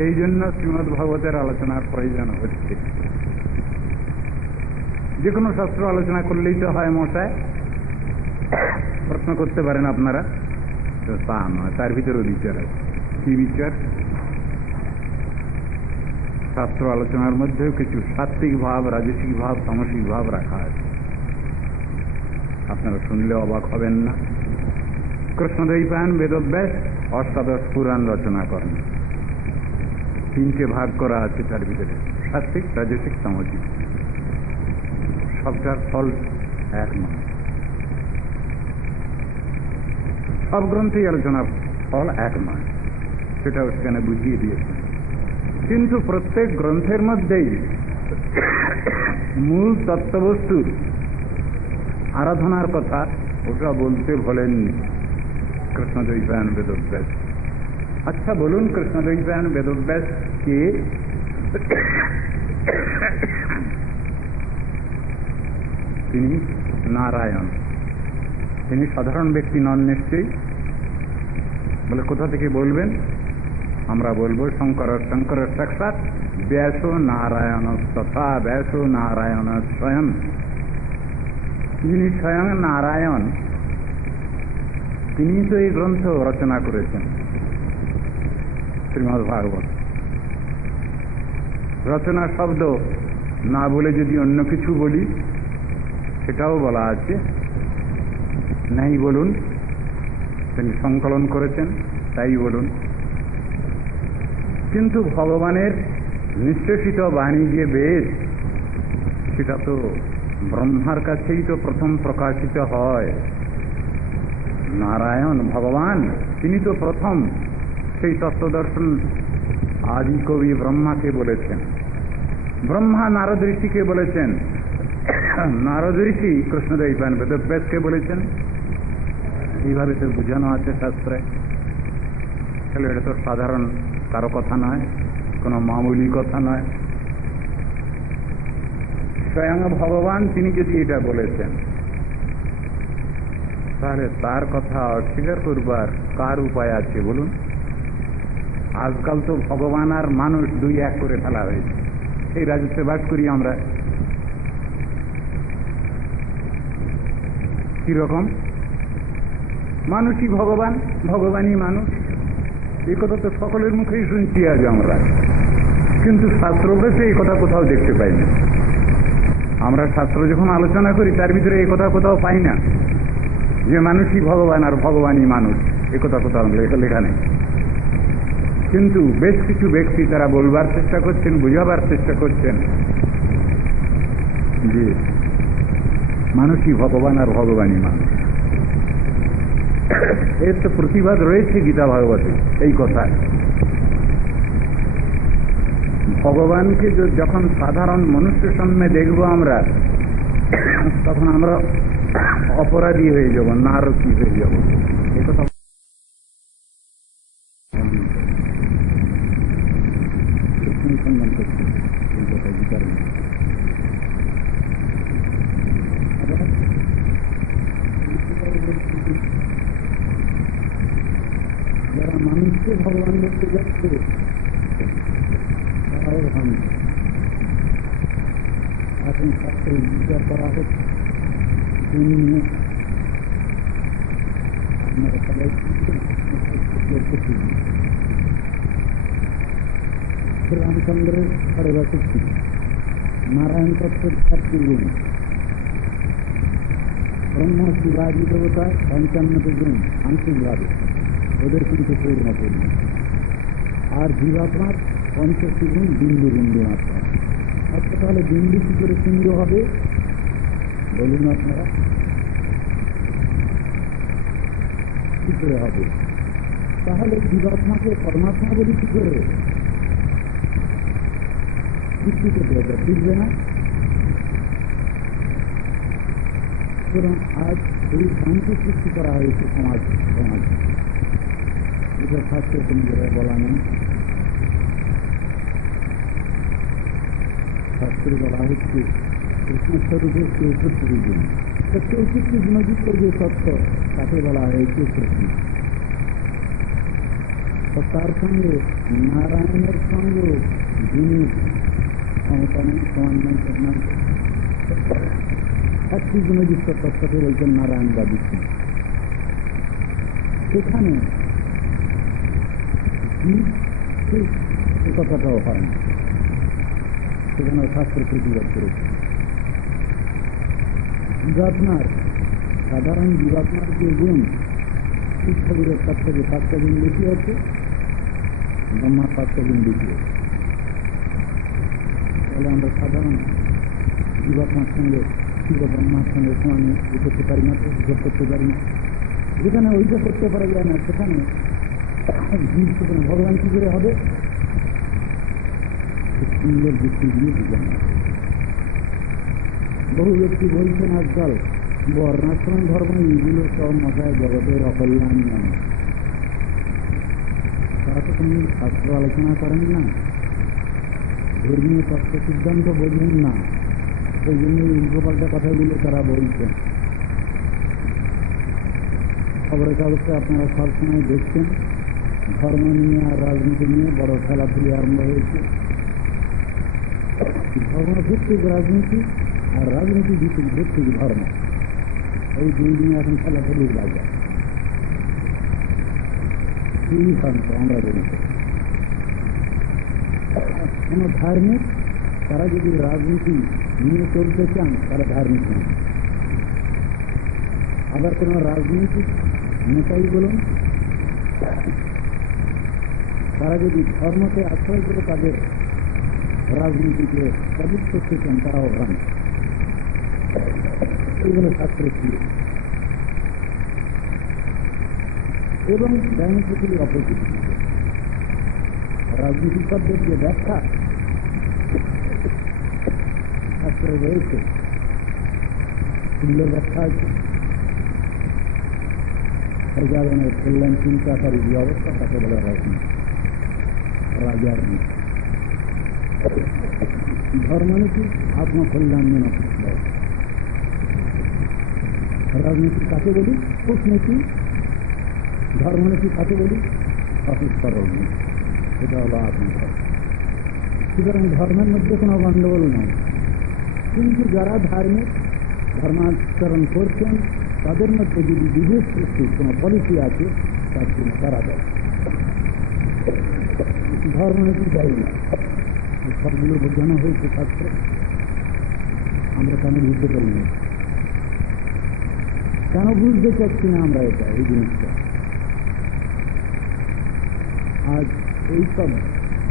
এই জন্য শ্রীমদ্ ভাগবতের আলোচনার প্রয়োজন হচ্ছে। যে কোনো শাস্ত্র আলোচনা করলেই তো হয় মশায়। প্রশ্ন করতে পারেন আপনারা, তা নয়, তার ভিতরেও বিচার আছে। কি বিচার? শাস্ত্র আলোচনার মধ্যেও কিছু সাত্বিক ভাব, রাজসিক ভাব, তামসিক ভাব রাখা আছে। আপনারা শুনলে অবাক হবেন না। কৃষ্ণদ্বৈপায়ন বেদব্যাস অষ্টাদশ পুরাণ রচনা করেন। 3টে ভাগ করা আছে তার ভিতরে, সাত্বিক, রাজসিক, তামসিক। সবটার ফল এক নয়। সব গ্রন্থেই আলোচনার ফল এক নয়, সেটাও সেখানে বুঝিয়ে দিয়েছে। কিন্তু প্রত্যেক গ্রন্থের মধ্যেই মূল তত্ত্ববস্তুর আরাধনার কথা ওটা বলতে ভোলেননি কৃষ্ণদ্বৈপায়ন বেদব্যাস। আচ্ছা বলুন, কৃষ্ণদ্বৈপায়ন বেদব্যাস কে? তিনি নারায়ণ। তিনি সাধারণ ব্যক্তি নন নিশ্চয়ই। বলে কোথা থেকে বলবেন? আমরা বলবো শঙ্কর সাক্ষাৎ ব্যাস নারায়ণ তথা ব্যাস নারায়ণ স্বয়ং। যিনি স্বয়ং নারায়ণ, তিনি তো এই গ্রন্থ রচনা করেছেন শ্রীমদ্ ভাগবত। রচনা শব্দ না বলে যদি অন্য কিছু বলি, সেটাও বলা আছে। নাই বলুন, তিনি সংকলন করেছেন, তাই বলুন। কিন্তু ভগবানের নিঃশেষিত বাণী যে বেদ, সেটা তো ব্রহ্মার কাছেই তো প্রথম প্রকাশিত হয়। নারায়ণ ভগবান, তিনি তো প্রথম সেই তত্ত্বদর্শন আদি কবি ব্রহ্মাকে বলেছেন। ব্রহ্মা নারদ ঋষিকে বলেছেন, নারদ ঋষি কৃষ্ণদ্বৈপায়ন বেদব্যাসকে বলেছেন। এইভাবে তো বোঝানো আছে শাস্ত্রে। তাহলে এটা তো সাধারণ কারো কথা নয়, কোনো মামুলি কথা নয়। স্বয়ং ভগবান তিনি যদি এটা বলেছেন, তাহলে তার কথা অস্বীকার করবার কার উপায় আছে বলুন? আজকাল তো ভগবান আর মানুষ দুই এক করে ফেলা হয়েছে। এই রাজত্বে বাস করি আমরা। কিরকম? মানুষই ভগবান, ভগবানই মানুষ, এই কথা তো সকলের মুখেই শুনছি আজ আমরা, কিন্তু শাস্ত্রগ্রন্থে এই কথা কোথাও দেখতে পাই না। আমরা শাস্ত্র যখন আলোচনা করি তার ভিতরে এই কথা কোথাও পাই না যে মানুষই ভগবান আর ভগবানই মানুষ, এ কথা কোথাও লেখা নেই। কিন্তু বেশ কিছু ব্যক্তি তারা বলবার চেষ্টা করছেন, বুঝাবার চেষ্টা করছেন যে মানুষই ভগবান আর ভগবানই মানুষ। এর তো প্রতিবাদ রয়েছে গীতা ভাগবতে এই কথা। ভগবানকে যখন সাধারণ মনুষ্যের সামনে দেখবো আমরা, তখন আমরা অপরাধী হয়ে যাব, নারকী হয়ে যাব। একথা অনুসন্ধান করছে এই কথা গীতার। যারা মানুষকে ভগবান বলতে যাচ্ছে তারাও ভান। এখন শাস্ত্রে বিচার করা হচ্ছে আপনারা সবাই রামচন্দ্রের 62, নারায়ণ তত্ত্বের 4 গুণ, ব্রহ্ম শিবাজি দেবতা 55 গুণ আংশিকভাবে, ওদের কিন্তু পূর্ণ। আর জীবাত্মার 65 গুণ বিন্দু বিন্দু মাত্রা। আচ্ছা, তাহলে বিন্দু কি করে সিন্ধু হবে বলুন আপনারা? কি করে হবে? তাহলে জীবাত্মাকে পরমাত্মা বলি কি করে? সৃষ্টিতে বুঝবে না। সুতরাং আজ এই শান্তি সৃষ্টি করা হয়েছে সমাজ। এটা শাস্ত্রের কোন জায়গায় বলা নেই। শাস্ত্রে বলা হচ্ছে কৃষ্ণস্বরূপের 64 গুণ। 64 গুণযুক্ত যে সত্য তাকে বলা হয়েছে সৃষ্টি। তার সঙ্গে নারায়ণের সঙ্গে যিনি সমান 60 গুণযুক্ত তত্ত্বকে বলছেন নারায়ণবাদী। সেখানে কথাটাও হয় না, সেখানে শাস্ত্র প্রতিবাদ করেছে। জীবাত্মার সাধারণ জীবাত্মার যে গুণ, শিক্ষাগুলোর তার থেকে 7টা গুণ বেশি আছে, ব্রহ্মার 7টা গুণ বেশি আছে। তাহলে আমরা সাধারণ জীবাত্মার সঙ্গে শিব ব্রহ্মার সঙ্গে সমানে এ করতে পারি না, হিসাব করতে পারি না। যেখানে ওইটা করতে পারা যায় না, সেখানে ভগবান কি করে হবে? সুন্দর যুক্তি দিয়ে বুঝান। বহু ব্যক্তি বলছেন আজকাল বর্ণাশ্রম ধর্ম এইগুলো সব মশায় জগতের অকল্যাণ নয়। তারা তো কোনো শাস্ত্র আলোচনা করেন না, ধর্মীয় তত্ত্ব সিদ্ধান্ত বোঝেন না, সেই জন্য উল্টোপাল্টা কথাগুলো তারা বলছেন। খবরের কাগজে আপনারা সবসময় দেখছেন ধর্ম নিয়ে আর রাজনীতি নিয়ে বড় খেলাধুলি আরম্ভ হয়েছে। ধর্মভিত্তিক রাজনীতি আর রাজনীতি ভিত্তিক ধর্ম, এই দুই দিনে এখন খেলাধুলির বাজার। এই শান্ত আমরা বলছি কোন ধার্মিক, তারা যদি রাজনীতি নিয়ে চলতে চান তারা ধার্মিক নয়। আবার কোন রাজনৈতিক নেতাই বলুন, তারা যদি ধর্মকে আশ্রয় করে তাদের রাজনীতিকে সবুজ করতে চান তারাও ভ্রান্ত। এইগুলো শাস্ত্রে ছিল এবং ডাইমেট্রিক্যালি অপোজিট। রাজনীতিক শব্দের যে ব্যাখ্যা শাস্ত্রে রয়েছে, সুন্দর ব্যাখ্যা আছে। প্রজাজনের কল্যাণ চিন্তাকারী যে অবস্থা তাকে বলা রাজনীতি, রাজার নীতি। ধর্মনীতি আত্মকল্যাণ মেনে রাজনীতি কাকে বলি? কূটনীতি। ধর্মনীতি কাকে বলি? অফিস করার নীতি। এটা হলো আপনি ধর্ম। সুতরাং ধর্মের মধ্যে কোনো গণ্ডগোল নাই, কিন্তু যারা ধার্মিক ধর্মাচরণ করছেন তাদের মধ্যে যদি বিভেদ সৃষ্টির কোনো পলিসি আছে তার জন্য তারা দেয়। ধর্মনীতি দেয় না, সবগুলো বোঝানো হয়েছে শাস্ত্রে, আমরা কেন বুঝতে পারি না, কেন বুঝতে চাচ্ছি না আমরা এটা, এই জিনিসটা। আজ এইসব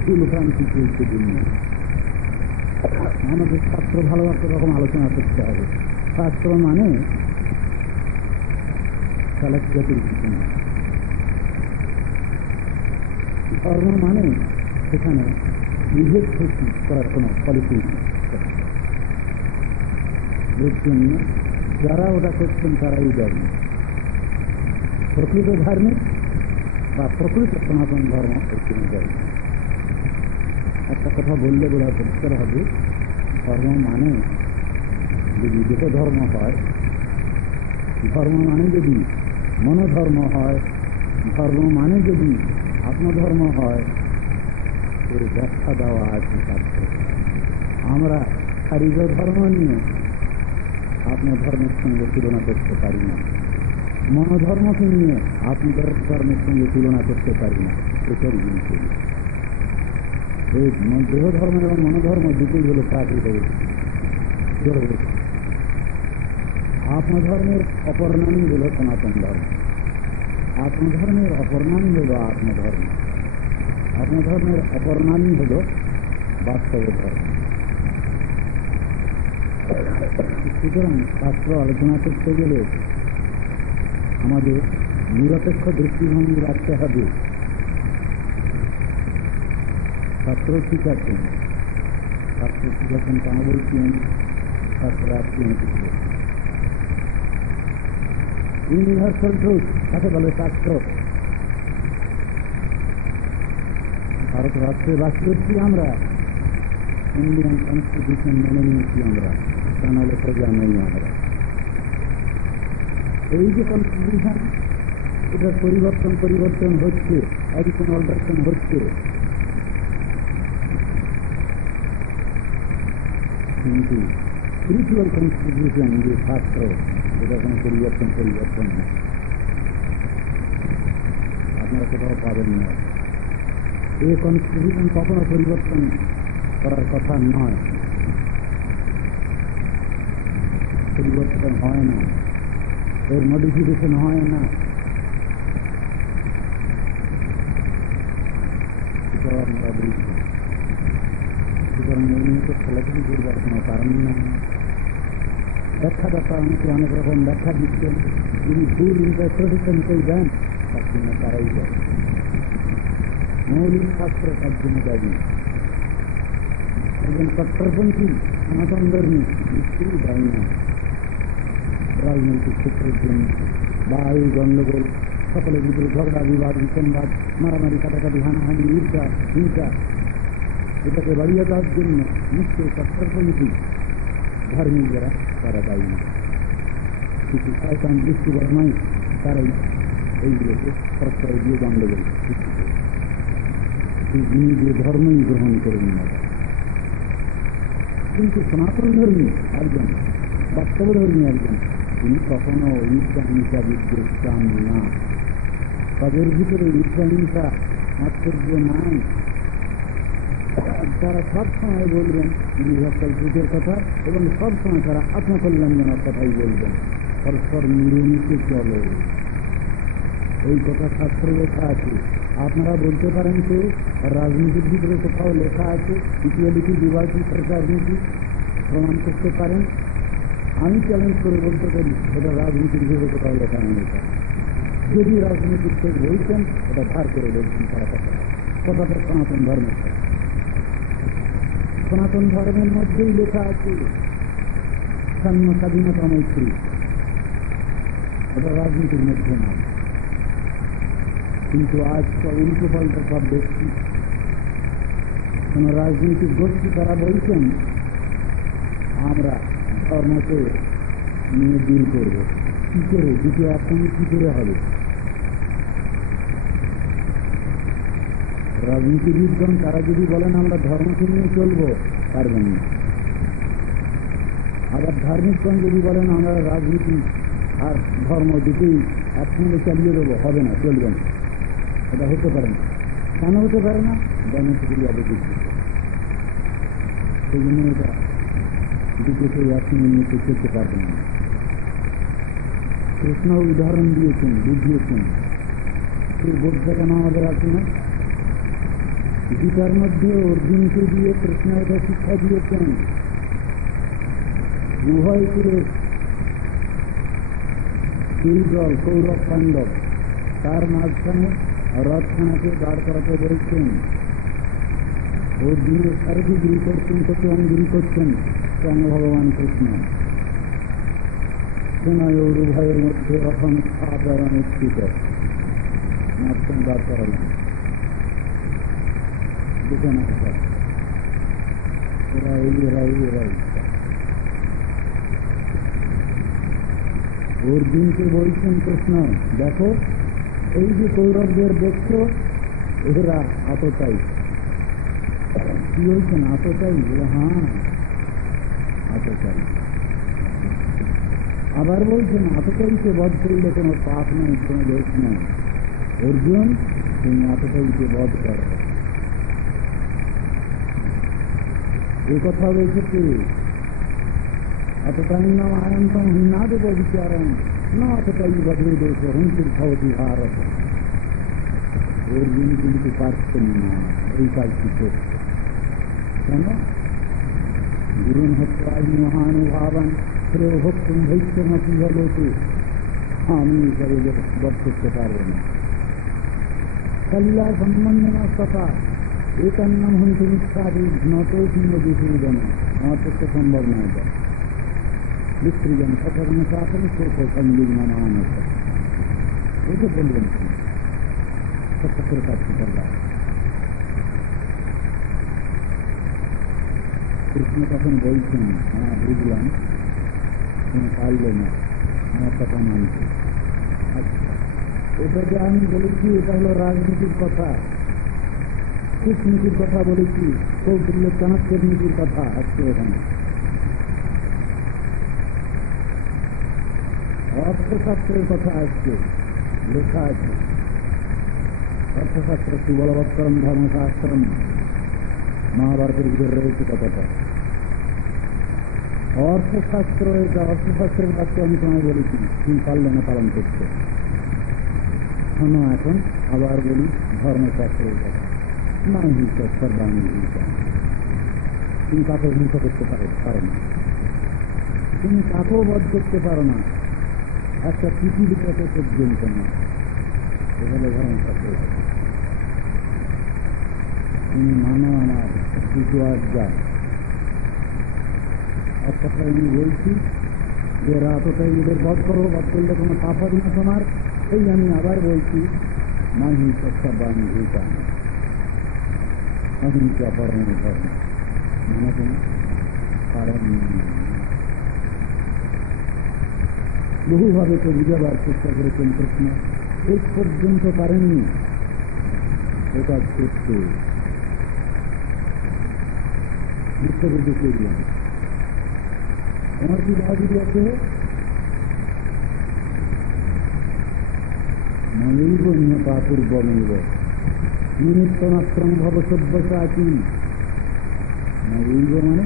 ভুলভ্রান্তি চলছে দুনিয়া। আমাদের শাস্ত্র ভালো একটা রকম আলোচনা করতে হবে। শাস্ত্র মানে চালাক জাতির কিছু না, ধর্ম মানে সেখানে বিভেদ সৃষ্টি করার কোনো পলিসি এর জন্য যারা ওটা করছেন তারাই ধর্ম। প্রকৃত ধার্মিক বা প্রকৃত সনাতন ধর্ম এখানে যায়। একটা কথা বললে বোধ হয় পরিষ্কার হবে, ধর্ম মানে যদি দুটো ধর্ম হয়, ধর্ম মানে যদি মনোধর্ম হয়, ধর্ম মানে যদি আত্মধর্ম হয়, এর ব্যাখ্যা দেওয়া আছে শাস্ত্রে। আমরা শারীরিক ধর্ম নিয়ে আত্মধর্মের সঙ্গে তুলনা করতে পারি না, মনোধর্মকে নিয়ে আত্মধর্মের সঙ্গে তুলনা করতে পারি না। এটার জিনিস এই দেহ ধর্ম এবং মনোধর্ম দুটোই হল প্রাকৃতিক। আত্মধর্মের অপর নামই হল সনাতন ধর্ম, আত্মধর্মের অপর নামই হল আত্মধর্ম, আত্মধর্মের অপর নামই হল বাস্তব ধর্ম। সুতরাং শাস্ত্র আলোচনা করতে গেলে আমাদের নিরপেক্ষ দৃষ্টিভঙ্গি রাখতে হবে। শাস্ত্র ঠিক আছেন, শাস্ত্র ঠিক আছেন কেন বলছেন, শাস্ত্র আছেন ইউনিভার্সাল ট্রুথ তাকে বলে শাস্ত্র। ভারত রাষ্ট্রে বাস করছি আমরা, ইন্ডিয়ান কনস্টিটিউশন মেনে নিয়েছি আমরা, তা নাহলে প্রজা নেই আমরা। এই যে কনস্টিটিউশন, এটার পরিবর্তন হচ্ছে, এডিশন অল্টারেশন হচ্ছে, কিন্তু স্পিরিচুয়াল কনস্টিটিউশন যে শাস্ত্র, এটা কোনো পরিবর্তন না, আপনারা কোথাও পাবেন না। এই কনস্টিটিউশন কখনো পরিবর্তন করার কথা নয়, পরিবর্তন হয় না, এর মডিফিকেশন হয় না। এটাও আপনারা বলছি। সুতরাং এই নিয়ে তো খেলাধুলি করবার কোনো কারণ নেই। ব্যাখ্যাদাতা অনেকে অনেক রকম ব্যাখ্যা দিচ্ছেন, যিনি ভুল ইন্টারপ্রিটেশন করে দেন তার জন্য তারাই যায়। মৌলিক শাস্ত্র তার জন্য যায়নি। একজন কট্টরপন্থী সনাতন ধর্মী নিশ্চয়ই যায় না রাজনৈতিক ক্ষেত্রের জন্য, বা এই গণ্ডগোল, সকলের ভিতরে ঝগড়া বিবাদ বিসংবাদ, মারামারি কাটাকাটি, হানাহানি, ঈর্ষা হিংসা, এটাকে বাড়িয়ে দেওয়ার জন্য নিশ্চয়ই কট্টরপন্থী ধার্মিক যারা তারা দায়ী না। কিছু শয়তান দৃষ্টিবর্মাই তারাই এইগুলোকে প্রশ্রয় দিয়ে গণ্ডগোল সৃষ্টি করে। যিনি যে ধর্মই গ্রহণ করেন না, কিন্তু সনাতন ধর্মী একজন, বাস্তব ধর্মী একজন, তিনি কখনো ঈর্ষা হিংসা বিদ্বেষ চান না। তাদের ভিতরে ঈর্ষা হিংসা আশ্চর্য নাই। তারা সবসময় বলবেন ইউনিভার্সাল ট্রুথের কথা, এবং সবসময় তারা আত্মকল্যাণজনক কথাই বলবেন। পরস্পর মিলেমিশে চলে, এই কথা শাস্ত্রে লেখা আছে। আপনারা বলতে পারেন যে রাজনীতির ভিতরে কোথাও লেখা আছে ইকুয়ালিটি, ডিভাইডি, রাজনীতি প্রমাণ করতে পারেন? আমি চ্যালেঞ্জ করে বলতে পারি এটা রাজনীতির ভিতরে কোথাও লেখা নেই। যদি রাজনীতির শেষ বলছেন এটা ধার করে বলছেন তারা কথাটা সনাতন ধর্মের কথা। সনাতন ধর্মের মধ্যেই লেখা আছে সাম্য, স্বাধীনতা, মৈত্রী। এটা রাজনীতির মধ্যে নয়। কিন্তু আজ উল্টো পাল্টা সব দেখছি, কোন রাজনৈতিক গোষ্ঠী তারা বলছেন আমরা ধর্মকে নিয়ে ডিল করবো। কি করে দুটো একসঙ্গে কি করে হবে? রাজনীতিবিদগণ তারা যদি বলেন আমরা ধর্মকে নিয়ে চলবো, পারবেন না। আবার ধার্মিকগণ যদি বলেন আমরা রাজনীতি আর ধর্ম দুটোই একসঙ্গে চালিয়ে দেবো, হবে না, চলবে না, এটা হতে পারে না। কেন হতে পারে না? ডেমোক্রেটিক অবস্থিত, সেই জন্য এটা দুটোকে একসঙ্গে নিয়ে চলতে পারবে না। কৃষ্ণ উদাহরণ দিয়েছেন, বুঝিয়েছেন, সেই বোধটা কেন আমাদের আছে না? গীতার মধ্যে অর্জুনকে দিয়ে কৃষ্ণ এটা শিক্ষা দিয়েছেন, উভয়কে দুই দল কৌরব পাণ্ডব, তার মাঝখানে রথখানাকে দাঁড় করাতে বলছেন। অর্জুনের সারথিগিরি করছেন, কচুয়ানগিরি করছেন স্বয়ং ভগবান কৃষ্ণ। সেনায় উভয়ের মধ্যে রথন অনুষ্ঠিত, মাঝখানে দাঁড় করালেন। দেখে না এরাই অর্জুনকে বলছেন কৃষ্ণ, দেখো এই যে কৌরবদের দেখছো, এরা আততায়ী। কি বলছেন? আততায়ী? হ্যাঁ, আততায়ী। আবার বলছেন আততায়ীকে বধ করলে কোনো পাপ নেই, কোনো দোষ নেই। অর্জুন, তুমি আততায়ীকে বধ করো। এ কথা বলছে কি? अततान्नम आनंदम हिन्नादेव विचारम न अतताई बदले देश हंसिल भवती भारत और जिनकी पार्थ ऐसा गुरु हत्यादि महानुभावन श्रेय भक्तुम भैष्यमपि हलोतु हामी करे बद करते पारबेन कल्या सम्बन्धन सता एक अन्नम हंसु मिथ्यादि नतो मधुसूदन আমার পক্ষে সম্ভব নয়। বিস্ত্রীজন সকর্ম শাসন শেষ সংবিঘ্ন মানুষ এটা বলবেন সত্যের কাছে করলাম। কৃষ্ণ তখন বলছেন, হ্যাঁ বুঝলাম, তুমি পারলে না আমার কথা মানছে। আচ্ছা, এটা যে আমি বলেছি এটা হলো রাজনীতির কথা, কূটনীতির কথা বলেছি, কৌশল্য চাণক্যের নীতির কথা আজকে এখানে। অর্থশাস্ত্রের কথা আজকে লেখা আছে। অর্থশাস্ত্র সুবলবৎকরম ধর্মশাস্ত্রম, মহাভারতের ভিতরে রয়েছে কথাটা। অর্থশাস্ত্র, এটা অর্থশাস্ত্রের বাক্য আমি তোমায় বলেছি, তুমি পারলে না পালন করতে। শোনো, এখন আবার বলি ধর্মশাস্ত্রের কথা। না হিংসা সর্বাঙ্গ হিংসা, তুমি কাকেও হিংসা করতে পারো না, তুমি কাকেও বধ করতে পারো না, একটা পৃথিবীটাকে পর্যন্ত না। এখানে ধর্মশাস্ত্র তুমি মানো আমার দুটো আজ্ঞা। এক কথা আমি বলছি যে রাতটাই এদের বধ করো, বধ করলে কোনো পাপ হবে না তোমার। এই আমি আবার বলছি না হিংসা সর্বাঙ্গ হিংসা, অহিংসা পরম ধর্ম। মানে তুমি কারণ বহুভাবে তো বুঝাবার চেষ্টা করেছেন কৃষ্ণ, শেষ পর্যন্ত পারেননি। এটা সত্য বিশ্ববিদ্যালয় করলাম। আমার কি বাহাদুরি আছে? মনৈব নিহতা পূর্বমেব নিমিত্ত মাত্রম ভব সব্যসাচী। মনৈব মানে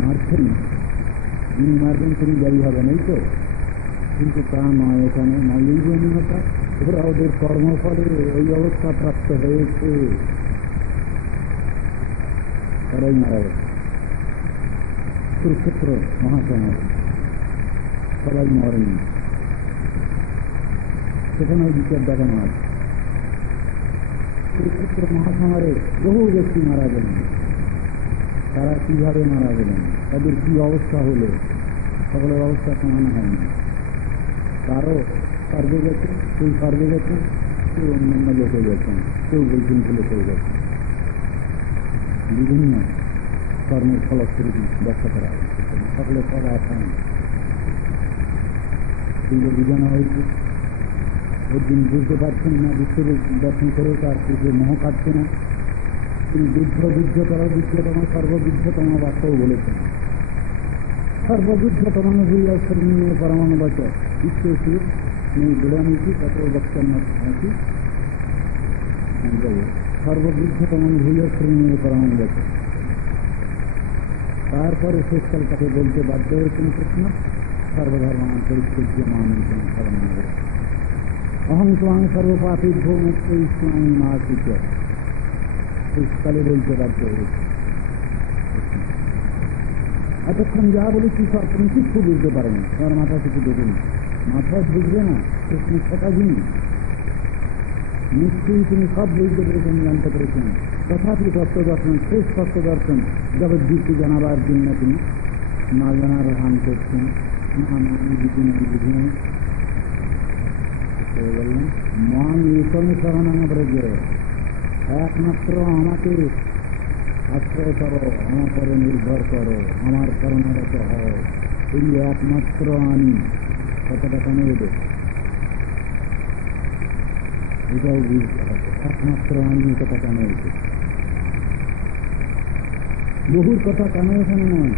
মারছেন, যিনি মারবেন তিনি দায়ী হবেন, এই তো। কিন্তু তা নয়, এখানে মনৈব নিহতা, ওরা ওদের কর্মফলে ওই অবস্থা প্রাপ্ত হয়েছে, তারাই মারা গেছে। কুরুক্ষেত্র মহাসমাজ সবাই মরেনি, সেখানে বিচার দেখানো হয়। কুরুক্ষেত্র মহাসমারে বহু ব্যক্তি মারা গেলেন। তারা কিভাবে মারা গেলেন, তাদের কি অবস্থা হলো, সকলের অবস্থা সমান হয়নি। কারো স্বর্গে গেছে, কেউ স্বর্গে গেছে, কেউ অন্যান্য লোকে গেছেন, কেউ বৈকুণ্ঠ লোকে গেছেন। বিভিন্ন কর্মের ফলশ্রুতি ব্যাখ্যা করা হয়েছে, সকলের সব আসান এগুলো বোঝানো হয়েছে। অর্জুন বুঝতে পারছেন না, বিশ্বের দর্শন করে তার কিছু মোহ কাটছে না। তিনি বুদ্ধতর বিদ্যতম সর্ববিদ্ধতম বাক্যও বলেছেন। সর্ববিদ্ধতম ভূয়শ্রীয় পরমাণু বচন বিশ্বেষু নেই বুড়ানীতি কত বক্তব্য নাকি সর্ববিদ্ধতম ভূয়শ্রীয় পরমাণু বচন। তারপরে শেষকাল তাকে বলতে বাধ্য হয়েছেন কৃষ্ণ, সর্বধর্মান পরিচ্ছন্ন মানুষজন স্মরণ করে অহং স্বাং সর্বপাপীভ্যো মুক্ত ইসলামী মাসিক শেষকালে বলতে বাধ্য হয়েছে। এতক্ষণ যা বলেছি সব তুমি কিছু বুঝতে পারেনি, তোমার মাথা কিছু দেখেনি, মাথা বুঝবে না, কৃষ্ণ ছোটা জিনিস নিশ্চয়ই তুমি সব বুঝতে পেরেছেন, জানতে পেরেছেন। তথাপি তত্ত্ব দর্শন, শেষ তত্ত্ব দর্শন জগৎ দৃষ্টি জানাবার জন্য তিনি না জানার ভান করছেন। আমি বুঝি না, বুঝি নাই বললেন মান একমে শরণাঙ্গ ব্রজে, একমাত্র আমাকে আশ্রয় করো, আমার পরে নির্ভর করো, আমার শরণাগত হও, এই একমাত্র আমি। কথাটা কেন এলো এটাও বুঝতে হবে, একমাত্র আমি কথা কেন এসে, বহুর কথা কেন এখানে নয়।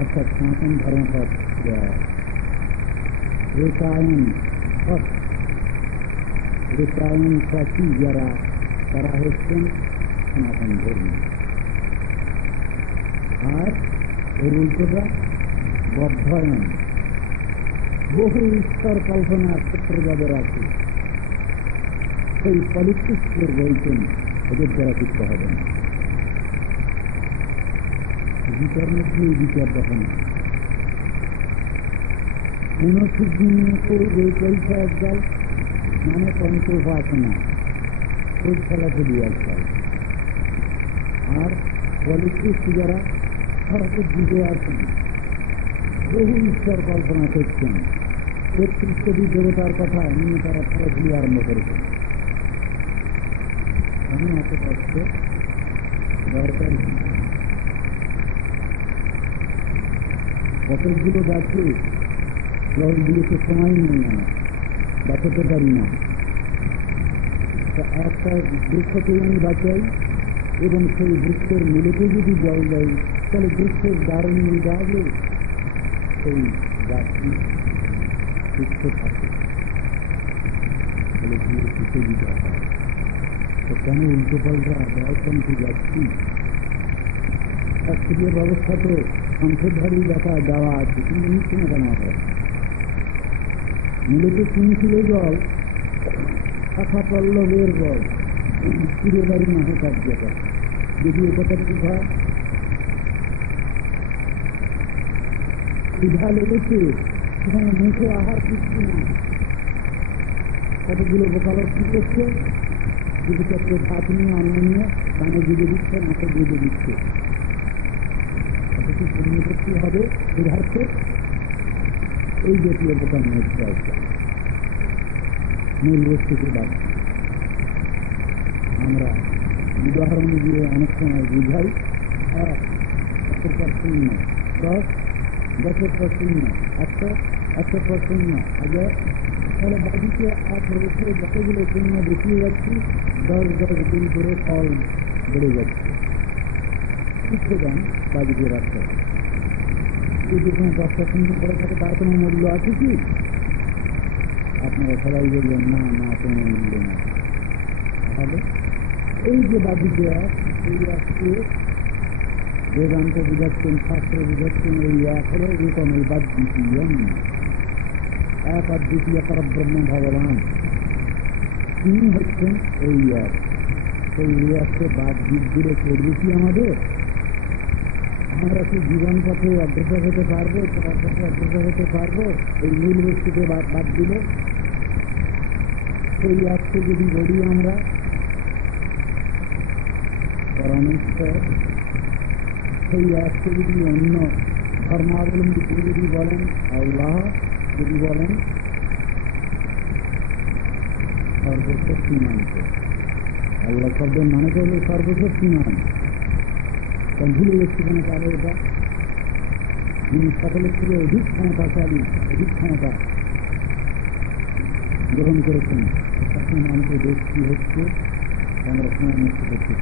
অর্থাৎ সনাতন ধর্মপথ রেকায়ন সাথী যারা, তারা হচ্ছেন সনাতন ধর্ম। আর এর উল্টোটা বদ্ধয়ন, বহু ঈশ্বর কল্পনার ক্ষেত্রে যাদের আছে সেই পলিটিক্সের বলছেন ওদের দ্বারা যুক্ত হবে না। বিচার মধ্যে এই বিচার দেখা না মনোসিদ্ধি পরীক্ষা একদল, মানে পঞ্চ উপাসনা খোঁজ খেলা চলি একদল। আর পলিটিক্স যারা ভারতের দিকে আছেন, বহু ঈশ্বর কল্পনা করছেন, ৩৩ কোটি দেবতার কথা নিয়ে তারা খেলাধুলি আরম্ভ করেছেন। আমি এত কষ্ট দরকার কতগুলো গাছে জল দিয়েছে, সময় নেই, না বাঁচাতে পারি না। একটা বৃক্ষকে আমি বাঁচাই এবং সেই বৃক্ষের মূলকে যদি জল দেয়, তাহলে বৃক্ষের দ্বারে নিয়ে যাবে, সেই গাছটি সুস্থ থাকে, তাহলে দিয়ে সুখে দিতে হয়। তো কেন উল্টো পাল্টা দর্শনকে যাচ্ছি? শাস্ত্রীয় ব্যবস্থাতে সংসদধারী দেখা দেওয়া আছে, কিন্তু নিচ্ছে না কেন হয়? মূলত শুনছিল জল শাখা পল্লবের জল চিরে বাড়ি মাহে কার্যকর। যদি এ কথা ঠিক হয়, ক্ষুধা লেগেছে, সেখানে মুখে আহার কিছু না, কতগুলো বোকালত কি করছে, যদি একটা ভাত নিয়ে অন্ন নিয়ে কানে গুঁজে দিচ্ছে, মাথে গুঁজে দিচ্ছে। অথচ শূন্য করতে হবে ক্ষুধার্থে এই জাতীয় বোকা মধ্যে আছে। মূল বস্তুকে বাদ আমরা উদাহরণ দিয়ে অনেক সময় বুঝাই। 100% 10, 10% 100%, 1000, তাহলে বাড়িতে 1 বছরে যতগুলো শূন্য দেখিয়ে যাচ্ছি, 10 দিন করে ফল বেড়ে যাচ্ছে। শিক্ষে দেন বাড়িতে রাখতে হবে। যদি কোনো 10% করে থাকে তার কোনো মূল্য আছে কি? আপনারা সবাই বলবেন না, না কোনো মূল্য না। তাহলে এই যে বাড়িতে এই আজকে বেদান্ত বুঝাচ্ছেন, শাস্ত্র বুঝাচ্ছেন, এই এক হলো এরকম এই বাদ দ্বিতীয়, এক আর দ্বিতীয় পরব্রহ্ম ভগবান, তিনি হচ্ছেন এই এক। সেই এককে বাদ দিলে করবে কি আমাদের? আমরা কি জীবন পথে অগ্রসর হতে পারবো, তোমার পথে অগ্রসর হতে পারবো এই মূল বস্তুকে বাদ দিলে? সেই এককে যদি বলি আমরা পরমেশ্বর, সেই এককে যদি অন্য ধর্মাবলম্বী যদি বলেন আল্লাহ, যদি বলেন সর্বশক্তিমান, আল্লাহ শব্দের মানে করলে সর্বশক্তিমান, তা ভুলে যাচ্ছি কেন? তাহলে এটা যিনি সকলের থেকে অধিক ক্ষমতাশালী, অধিক ক্ষমতা, গ্রহণ করেছেন, এখন আমাদের দেশ কি হচ্ছে আমরা সময় মুক্ত করতে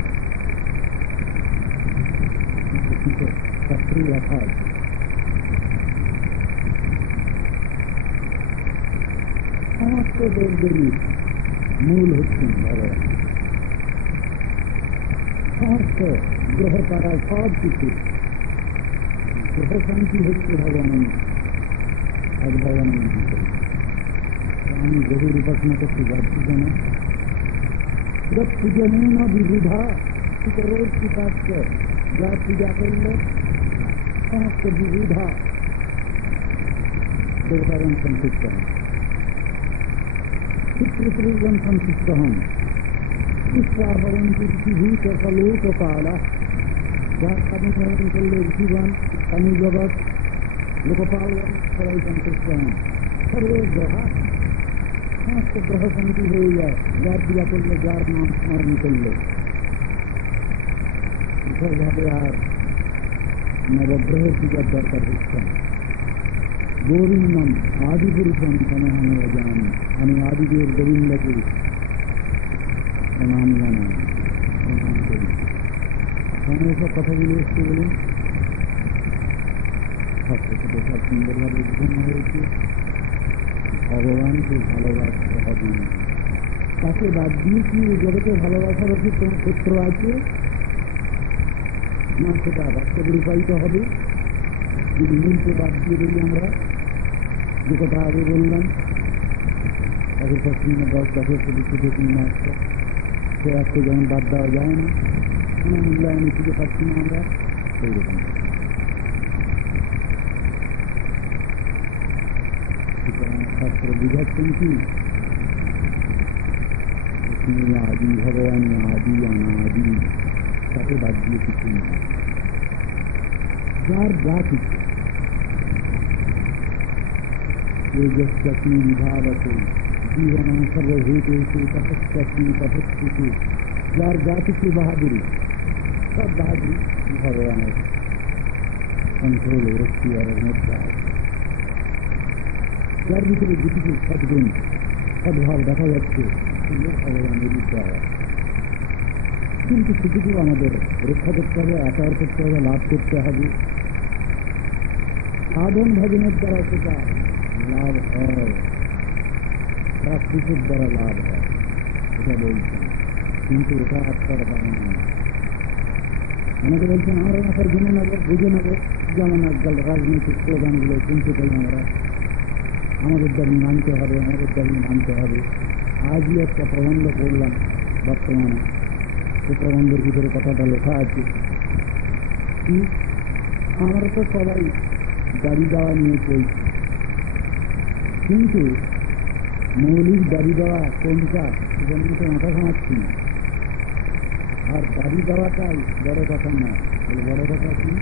শাস্ত্রী অর্থাৎ সমস্ত দেবদেবীর মূল হচ্ছেন ভগবান। সমস্ত গ্রহ তারা সব কিছু গ্রহ শান্তি হচ্ছে ভগবান, এক ভগবানের ভিতরে। আমি গভীর উপাসনা করতে যাচ্ছি কেন? পূজনীয় বিবিধা রোজ পিতাচ্ছ, যার পূজা করলে সমস্ত বিবিধা দেবতাগণ সন্তুষ্ট হন, পিতৃপুরুষগণ সন্তুষ্ট হন। ঈশ্বরভবন পৃথিবী সকলোকপালা, যার সাধন সাধন করলে ঋষিগণ, প্রাণী জগৎ, লোকপালগণ সবাই সন্তুষ্ট হন। সর্বের গ্রহা সমস্ত গ্রহ শান্তি হয়ে যায়, যার পূজা করলে, যার নাম স্মরণ করলে। বিশেষভাবে আর নবগ্রহের পূজার দরকার হচ্ছে না। গোবিন্দম আদিপুরুষম তমহম জানি, আমি আদিদেব গোবিন্দকে প্রণাম জানাই, প্রণাম করি। কেন এসব কথাগুলো এসছে বলুন? সব সুন্দরভাবে বোঝানো হয়েছে। ভগবানকে ভালোবাসতে হবে, তাকে বাদ দিয়ে কি জগতে ভালোবাসার কি কোনো ক্ষেত্র আছে না? সেটা বাস্তবে রূপায়িত হবে যদি মূলকে বাদ দিয়ে দিই আমরা, যে কথা আগে বললাম। তাদের পশ্চিম 10 বছর 3 মাস সে আজকে যেমন বাদ দেওয়া যায় না, কোনো মূল্যায়নে খুঁজে পাচ্ছি না আমরা, সেই রকম। শাস্ত্র বুঝাচ্ছেন কি আদি ভগবান, আদি অনাদি, তাকে বাদ দিয়ে কিছু নেই। যার যা কিছু বিভাবত জীবন সর্বভূতেষু তপস্যাসী তপস্যুষু, যার যা কিছু বাহাদুরি, সব বাহাদুরি ভগবানের কন্ট্রোল রক্ষিয়ারের মধ্যে। যার ভিতরে যেটুকু সদ্গুণ সদ্ভাব দেখা যাচ্ছে সেগুলো ভগবানের বিদ্যা। কিন্তু সেটুকু আমাদের রক্ষা করতে হবে, আচার করতে হবে, লাভ করতে হবে। সাধন ভজনের দ্বারা সেটা লাভ হয়, প্রাকৃতিক দ্বারা লাভ হয়, এটা বলছেন। কিন্তু এটা আত্মার কারণ নয়। অনেকে বলছেন আমরা মাথার জেনে নেবো, বুঝে নেবো, যেমন আজকাল রাজনৈতিক স্লোগানগুলো শুনতে পাই আমরা, আমাদের দাবি মানতে হবে, আমাদের দাবি মানতে হবে। আজই একটা প্রবন্ধ পড়লাম বর্তমানে, সে প্রবন্ধের ভিতরে কথাটা লেখা আছে কি আমরা তো সবাই দাবি দেওয়া নিয়ে চলছি, কিন্তু মৌলিক দাবি দেওয়া কোনটা সেটা নিয়ে তো মাথা ঘামাচ্ছি না। আর দাবি দেওয়াটাই বড় কথা নয়, বড় কথা কি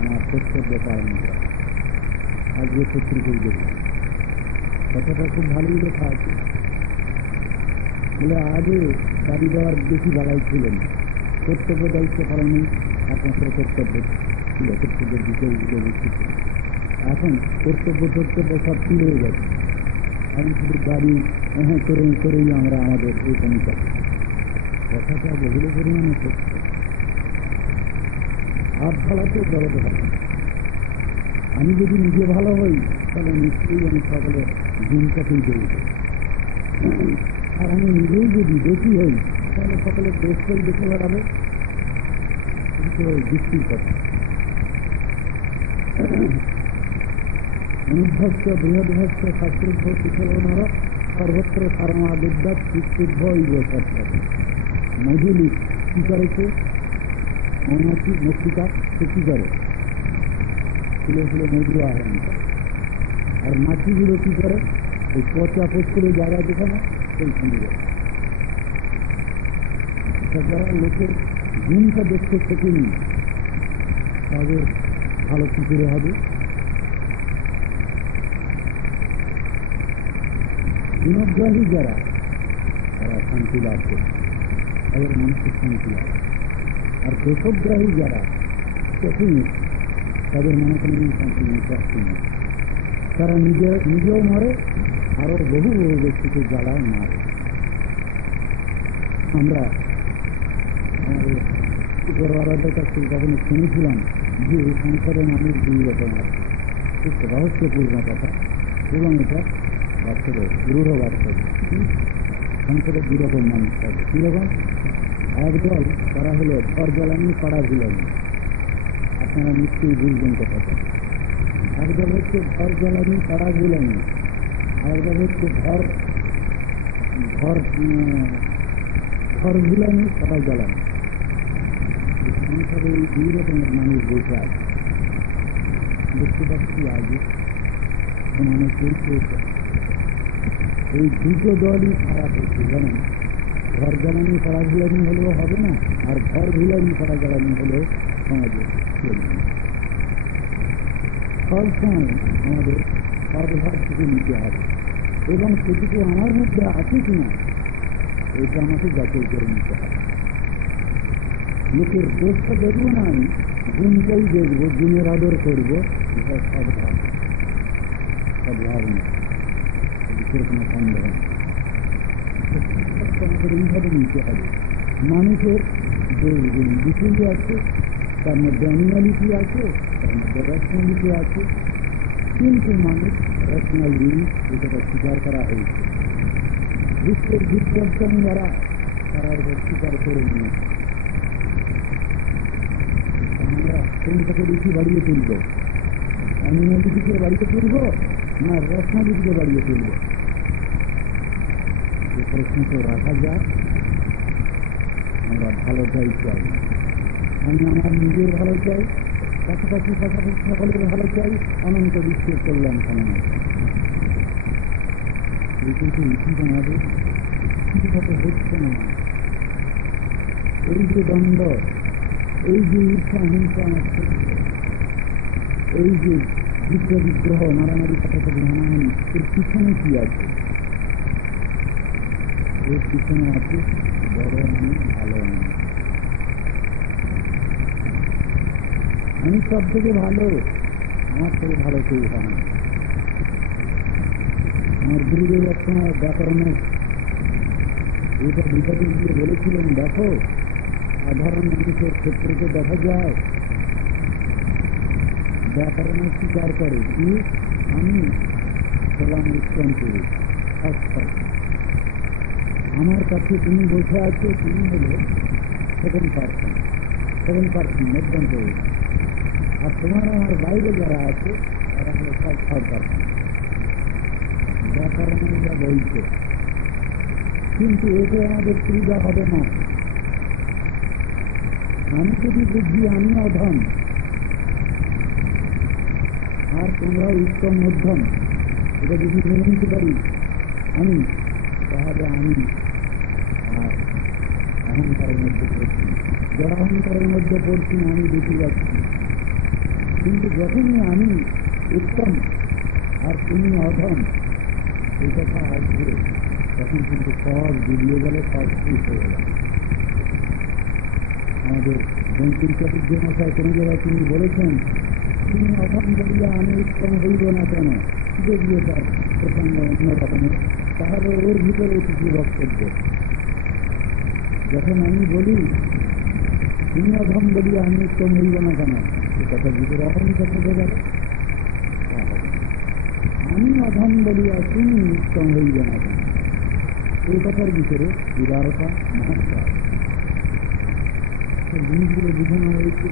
আমার কর্তব্য পালন করা। আজকে পত্রিকায় দেখলাম কথাটা খুব ভালোই লেখা আছে, বলে আগে দাবি দেওয়ার বেশি বাড়াই ছিল না, কর্তব্য দায়িত্ব পালনে একমাত্র কর্তব্য ছিল, কর্তব্যের বিষয়গুলো বেশি ছিল। এখন কর্তব্য সব তুলে গেছে, এখন শুধু দাবি করেই আমরা আমাদের এই কমিটা। কথাটা বহুল পরিমাণে সত্য। হাত ফালাতে জগতে হবে। আমি যদি নিজে ভালো হই তাহলে নিশ্চয়ই আমি সকলে দিনটাকেই দেব, আর আমি নিজেই যদি বেশি হই তাহলে সকলে দেশটাই দেখে বেড়াবে, কিন্তু যুক্তির কথা। অনুভস্ত বৃহদ্ভস্ত শাস্ত্রুদ্ধ শিখলনার সর্বত্র সারমা বিদ্যাত শিক্ষুদ্ধ মধুলি কি করেছে? মৌমাছি মস্তিকা সে কি করে? ফুলে ফুলে মধু আহরণ করে। আর মাছিগুলো কি করে? ওই পচা পুষ্করের জায়গা যেখানে সেই সঙ্গে যায়। যারা লোকের গুণটা দেখতে শেখেনি তাদের ভালো কি করে হবে? গুণগ্রাহী যারা তারা শান্তি লাভ করে, তাদের মানসিক শান্তি লাভ। আর দোষগ্রাহী যারা কঠিন, তাদের মনে কোনো শান্তি নেই, কষ্ট নেই। তারা নিজেও মরে, আরো বহু বহু ব্যক্তিকে জ্বালায় মারে। আমরা আমাদের উপরওয়ালাদের কাছ থেকে কখনো শুনেছিলাম যে সংসারে মানুষ দুই রকম আছে, খুব রহস্যপূর্ণ কথা এবং এটা বাস্তবে দৃঢ় বাস্তব। সংসারে দুই রকম মানুষ থাকে। কীরকম? একদল তারা হলো ঘর জ্বালানি পাড়া ঝুলানি, আপনারা নিশ্চয়ই বুঝবেন কথাটা। একদল হচ্ছে ঘর জ্বালানি পাড়া ঝুলানি, আরেকদল হচ্ছে ঘর ঝুলানি পাড়া জ্বালানি। সংসারে এই দুই রকমের মানুষ বসে আছে। দেখতে পাচ্ছি আগে মানুষ চলছে, এই দুটো দলই খারাপ হচ্ছে। জানেন, ঘর জ্বালানি পাড়া ঝুলানি হলেও হবে না, আর ঘর ঝুলানি পাড়া জ্বালানি হলেও সমাজে চলবে না। সবসময় আমাদের সদভাব থেকে নিতে হবে এবং সেটুকু আমার মধ্যে আছে কিনা এটা আমাকে যাচাই করে নিতে হবে। লোকের দোষটা দেখবো না, আমি গুণটাই দেখবো, গুণের আদর করবো। এটা সদভাব, সদভাব না, কোনো সন্দেহ নেই। আমাদের এইভাবে নিতে হবে। মানুষের গুণ দুটোই আছে, তার মধ্যে অ্যানিমালিটি আছে, তার মধ্যে রেশনালিটি আছে, কিন্তু মানুষ রেশনাল জিনিস এটা স্বীকার করা হয়েছে। বিশ্বের বিজ্ঞানী যারা তারা স্বীকার করে নিয়েছে। আমরা কোনটাকে বেশি বাড়িয়ে তুলব? অ্যানিমালিটিকে বাড়িয়ে তুলব না রেশনালিটিকে বাড়িয়ে তুলব? এই প্রশ্ন তো রাখা যায়। আমরা ভালোটাই চাই, আমি আমার নিজের ভালো চাই, পাশাপাশি সকলের ভালো চাই, অনন্ত বিশ্বের কল্যাণ কামনা চাই। এই কিন্তু উচিত আমাদের ঠিকভাবে হচ্ছে না। এই যে দ্বন্দ্ব, এই যে ঈর্ষা হিংসা আমার হচ্ছে, এই যে বিগ্রহ মারামারি কাটাকাটি হানাহানি, এর পিছনে কি আছে? এর পিছনে আছে বড় আমি ভালো আমি। আমি সব থেকে ভালো, আমার থেকে ভালো কেউ হয় না। আমার গুরুদেব এক সময় ব্যাকরণে এটা বিপদে গিয়ে বলেছিলেন, দেখো সাধারণ মানুষের ক্ষেত্রে দেখা যায় ব্যাকরণে স্বীকার করে কি আমি হলাম উত্তম পুরুষ, আমার কাছে তুমি বসে আছো, তুমি হলো সেকেন্ড পার্সন মধ্যন্ত, আর তোমার আমার বাইরে যারা আছে তারা হলো সব থার্ড পার্সন। ব্যাকরণে যা বলছে, কিন্তু এতে আমাদের সুবিধা হবে না। আমি যদি বুঝি আমি অধম আর তোমরা উত্তম মধ্যম, এটা যদি মেনে নিতে পারি আমি, তাহলে আমি আর অহংকারের মধ্যে পড়ছি। যারা অহংকারের মধ্যে পড়ছি না আমি দেখে যাচ্ছি। কিন্তু যখনই আমি উত্তম আর তুমি অধম এই কথা আসবে, তখন কিন্তু সব ডুবিয়ে গেলে, সব ঠিক হয়ে গেল। আমাদের বঙ্কিম চতুর্থ মশাই কোনো জায়গায় তিনি বলেছেন, তুমি অধম বলিয়া আমি উত্তম হইব না কেন, যদিও তার প্রসঙ্গ অন্য রকমের, তাহলে ওর ভিতরে কিছু বক্তব্য। যখন আমি বলি তুমি অধম বলিয়া আমি উত্তম হইব না কেন, এ কথার ভিতরে অহংকার থেকে গেল। আমি অধম বলিয়া তুমি উত্তম হইবে না কেন, এই কথার ভিতরে উদারতা মহাত্মা জিনিসগুলো বোঝানো হয়েছে।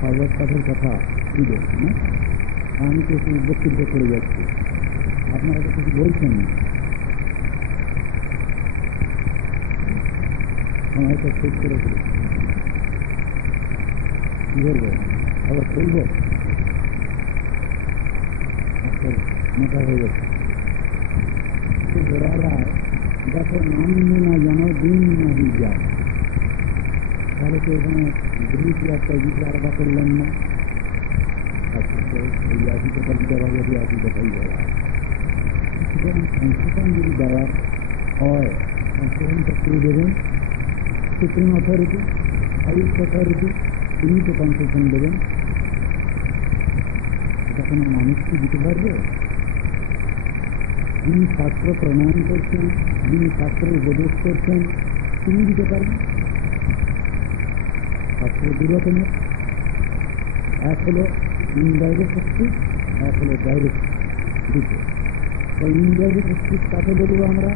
ভাগবত পাঠের কথা ছিল না, আমি তো একটু বক্তব্য করে যাচ্ছি, আপনারা তো কিছু বলছেন না। আমার হয়তো শেষ করে ফেলেছি, কি করবো আবার চলবো, আজকাল মাথা হয়ে গেছে। ঘোড়ারা দেখো নাম না জানো দিন নাহি যায়, তাহলে তো এখানে ব্রিজ একটা দিকে আলাদা করলেন না। এই একই কথা বিদ্যাভাগী একই কথাই বলা। সুতরাং সংশোধন যদি দেওয়ার হয়, সংশোধনটা করে দেবেন সুপ্রিম অথরিটি, হাইস্ট অথরিটি, তিনি তো কনসেশন দেবেন। এটা কোনো মানুষ কি দিতে পারবে? যিনি শাস্ত্র প্রণয়ন করছেন, যিনি শাস্ত্রের উপদেশ করছেন, তিনি দিতে পারেন। শাস্ত্র দু রকমের, এক হলো ইনডাইরেক্ট স্পিচ, এক হলো ডাইরেক্ট স্পিচ। তাই ইনডাইরেক্ট স্পিচ কাকে বলবো আমরা?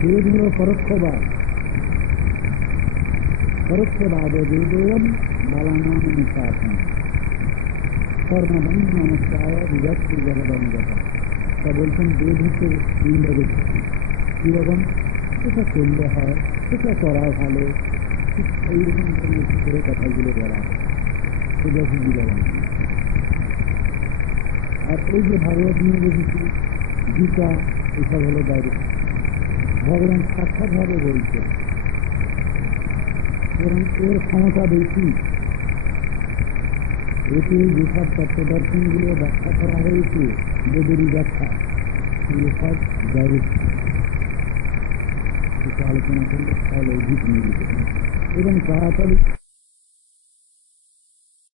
বেদ হল পরোক্ষবাদ। পরোক্ষবাদ বেদোয়ম বালানাম নিঃশ্বাসন কর্মবন্ধ নমস্কার বিভক্তি জগদঙ্গতা। তা বলছেন বেদ হচ্ছে ইনডাইরেক্ট। কীরকম? সেটা করলে হয়, সেটা করা ভালো, এইরকম ধরনের করে কথাগুলো বলা হয়, সেটা বুঝি বলা। আর এই যে ভাগবত নিয়ে দেখেছি, গীতা, এসব হলো ডাইরেক্ট। ভগবান সাক্ষাৎভাবে বলছে, এবং এর ক্ষমতা বেশি। এতে যেসব তত্ত্বদর্শনগুলো ব্যাখ্যা করা হয়েছে, বেদেরই ব্যাখ্যা, এগুলো সব ডাইরেক্ট। সেটা আলোচনা করলে তাহলে অধিক মিলবে এবং তাড়াতাড়ি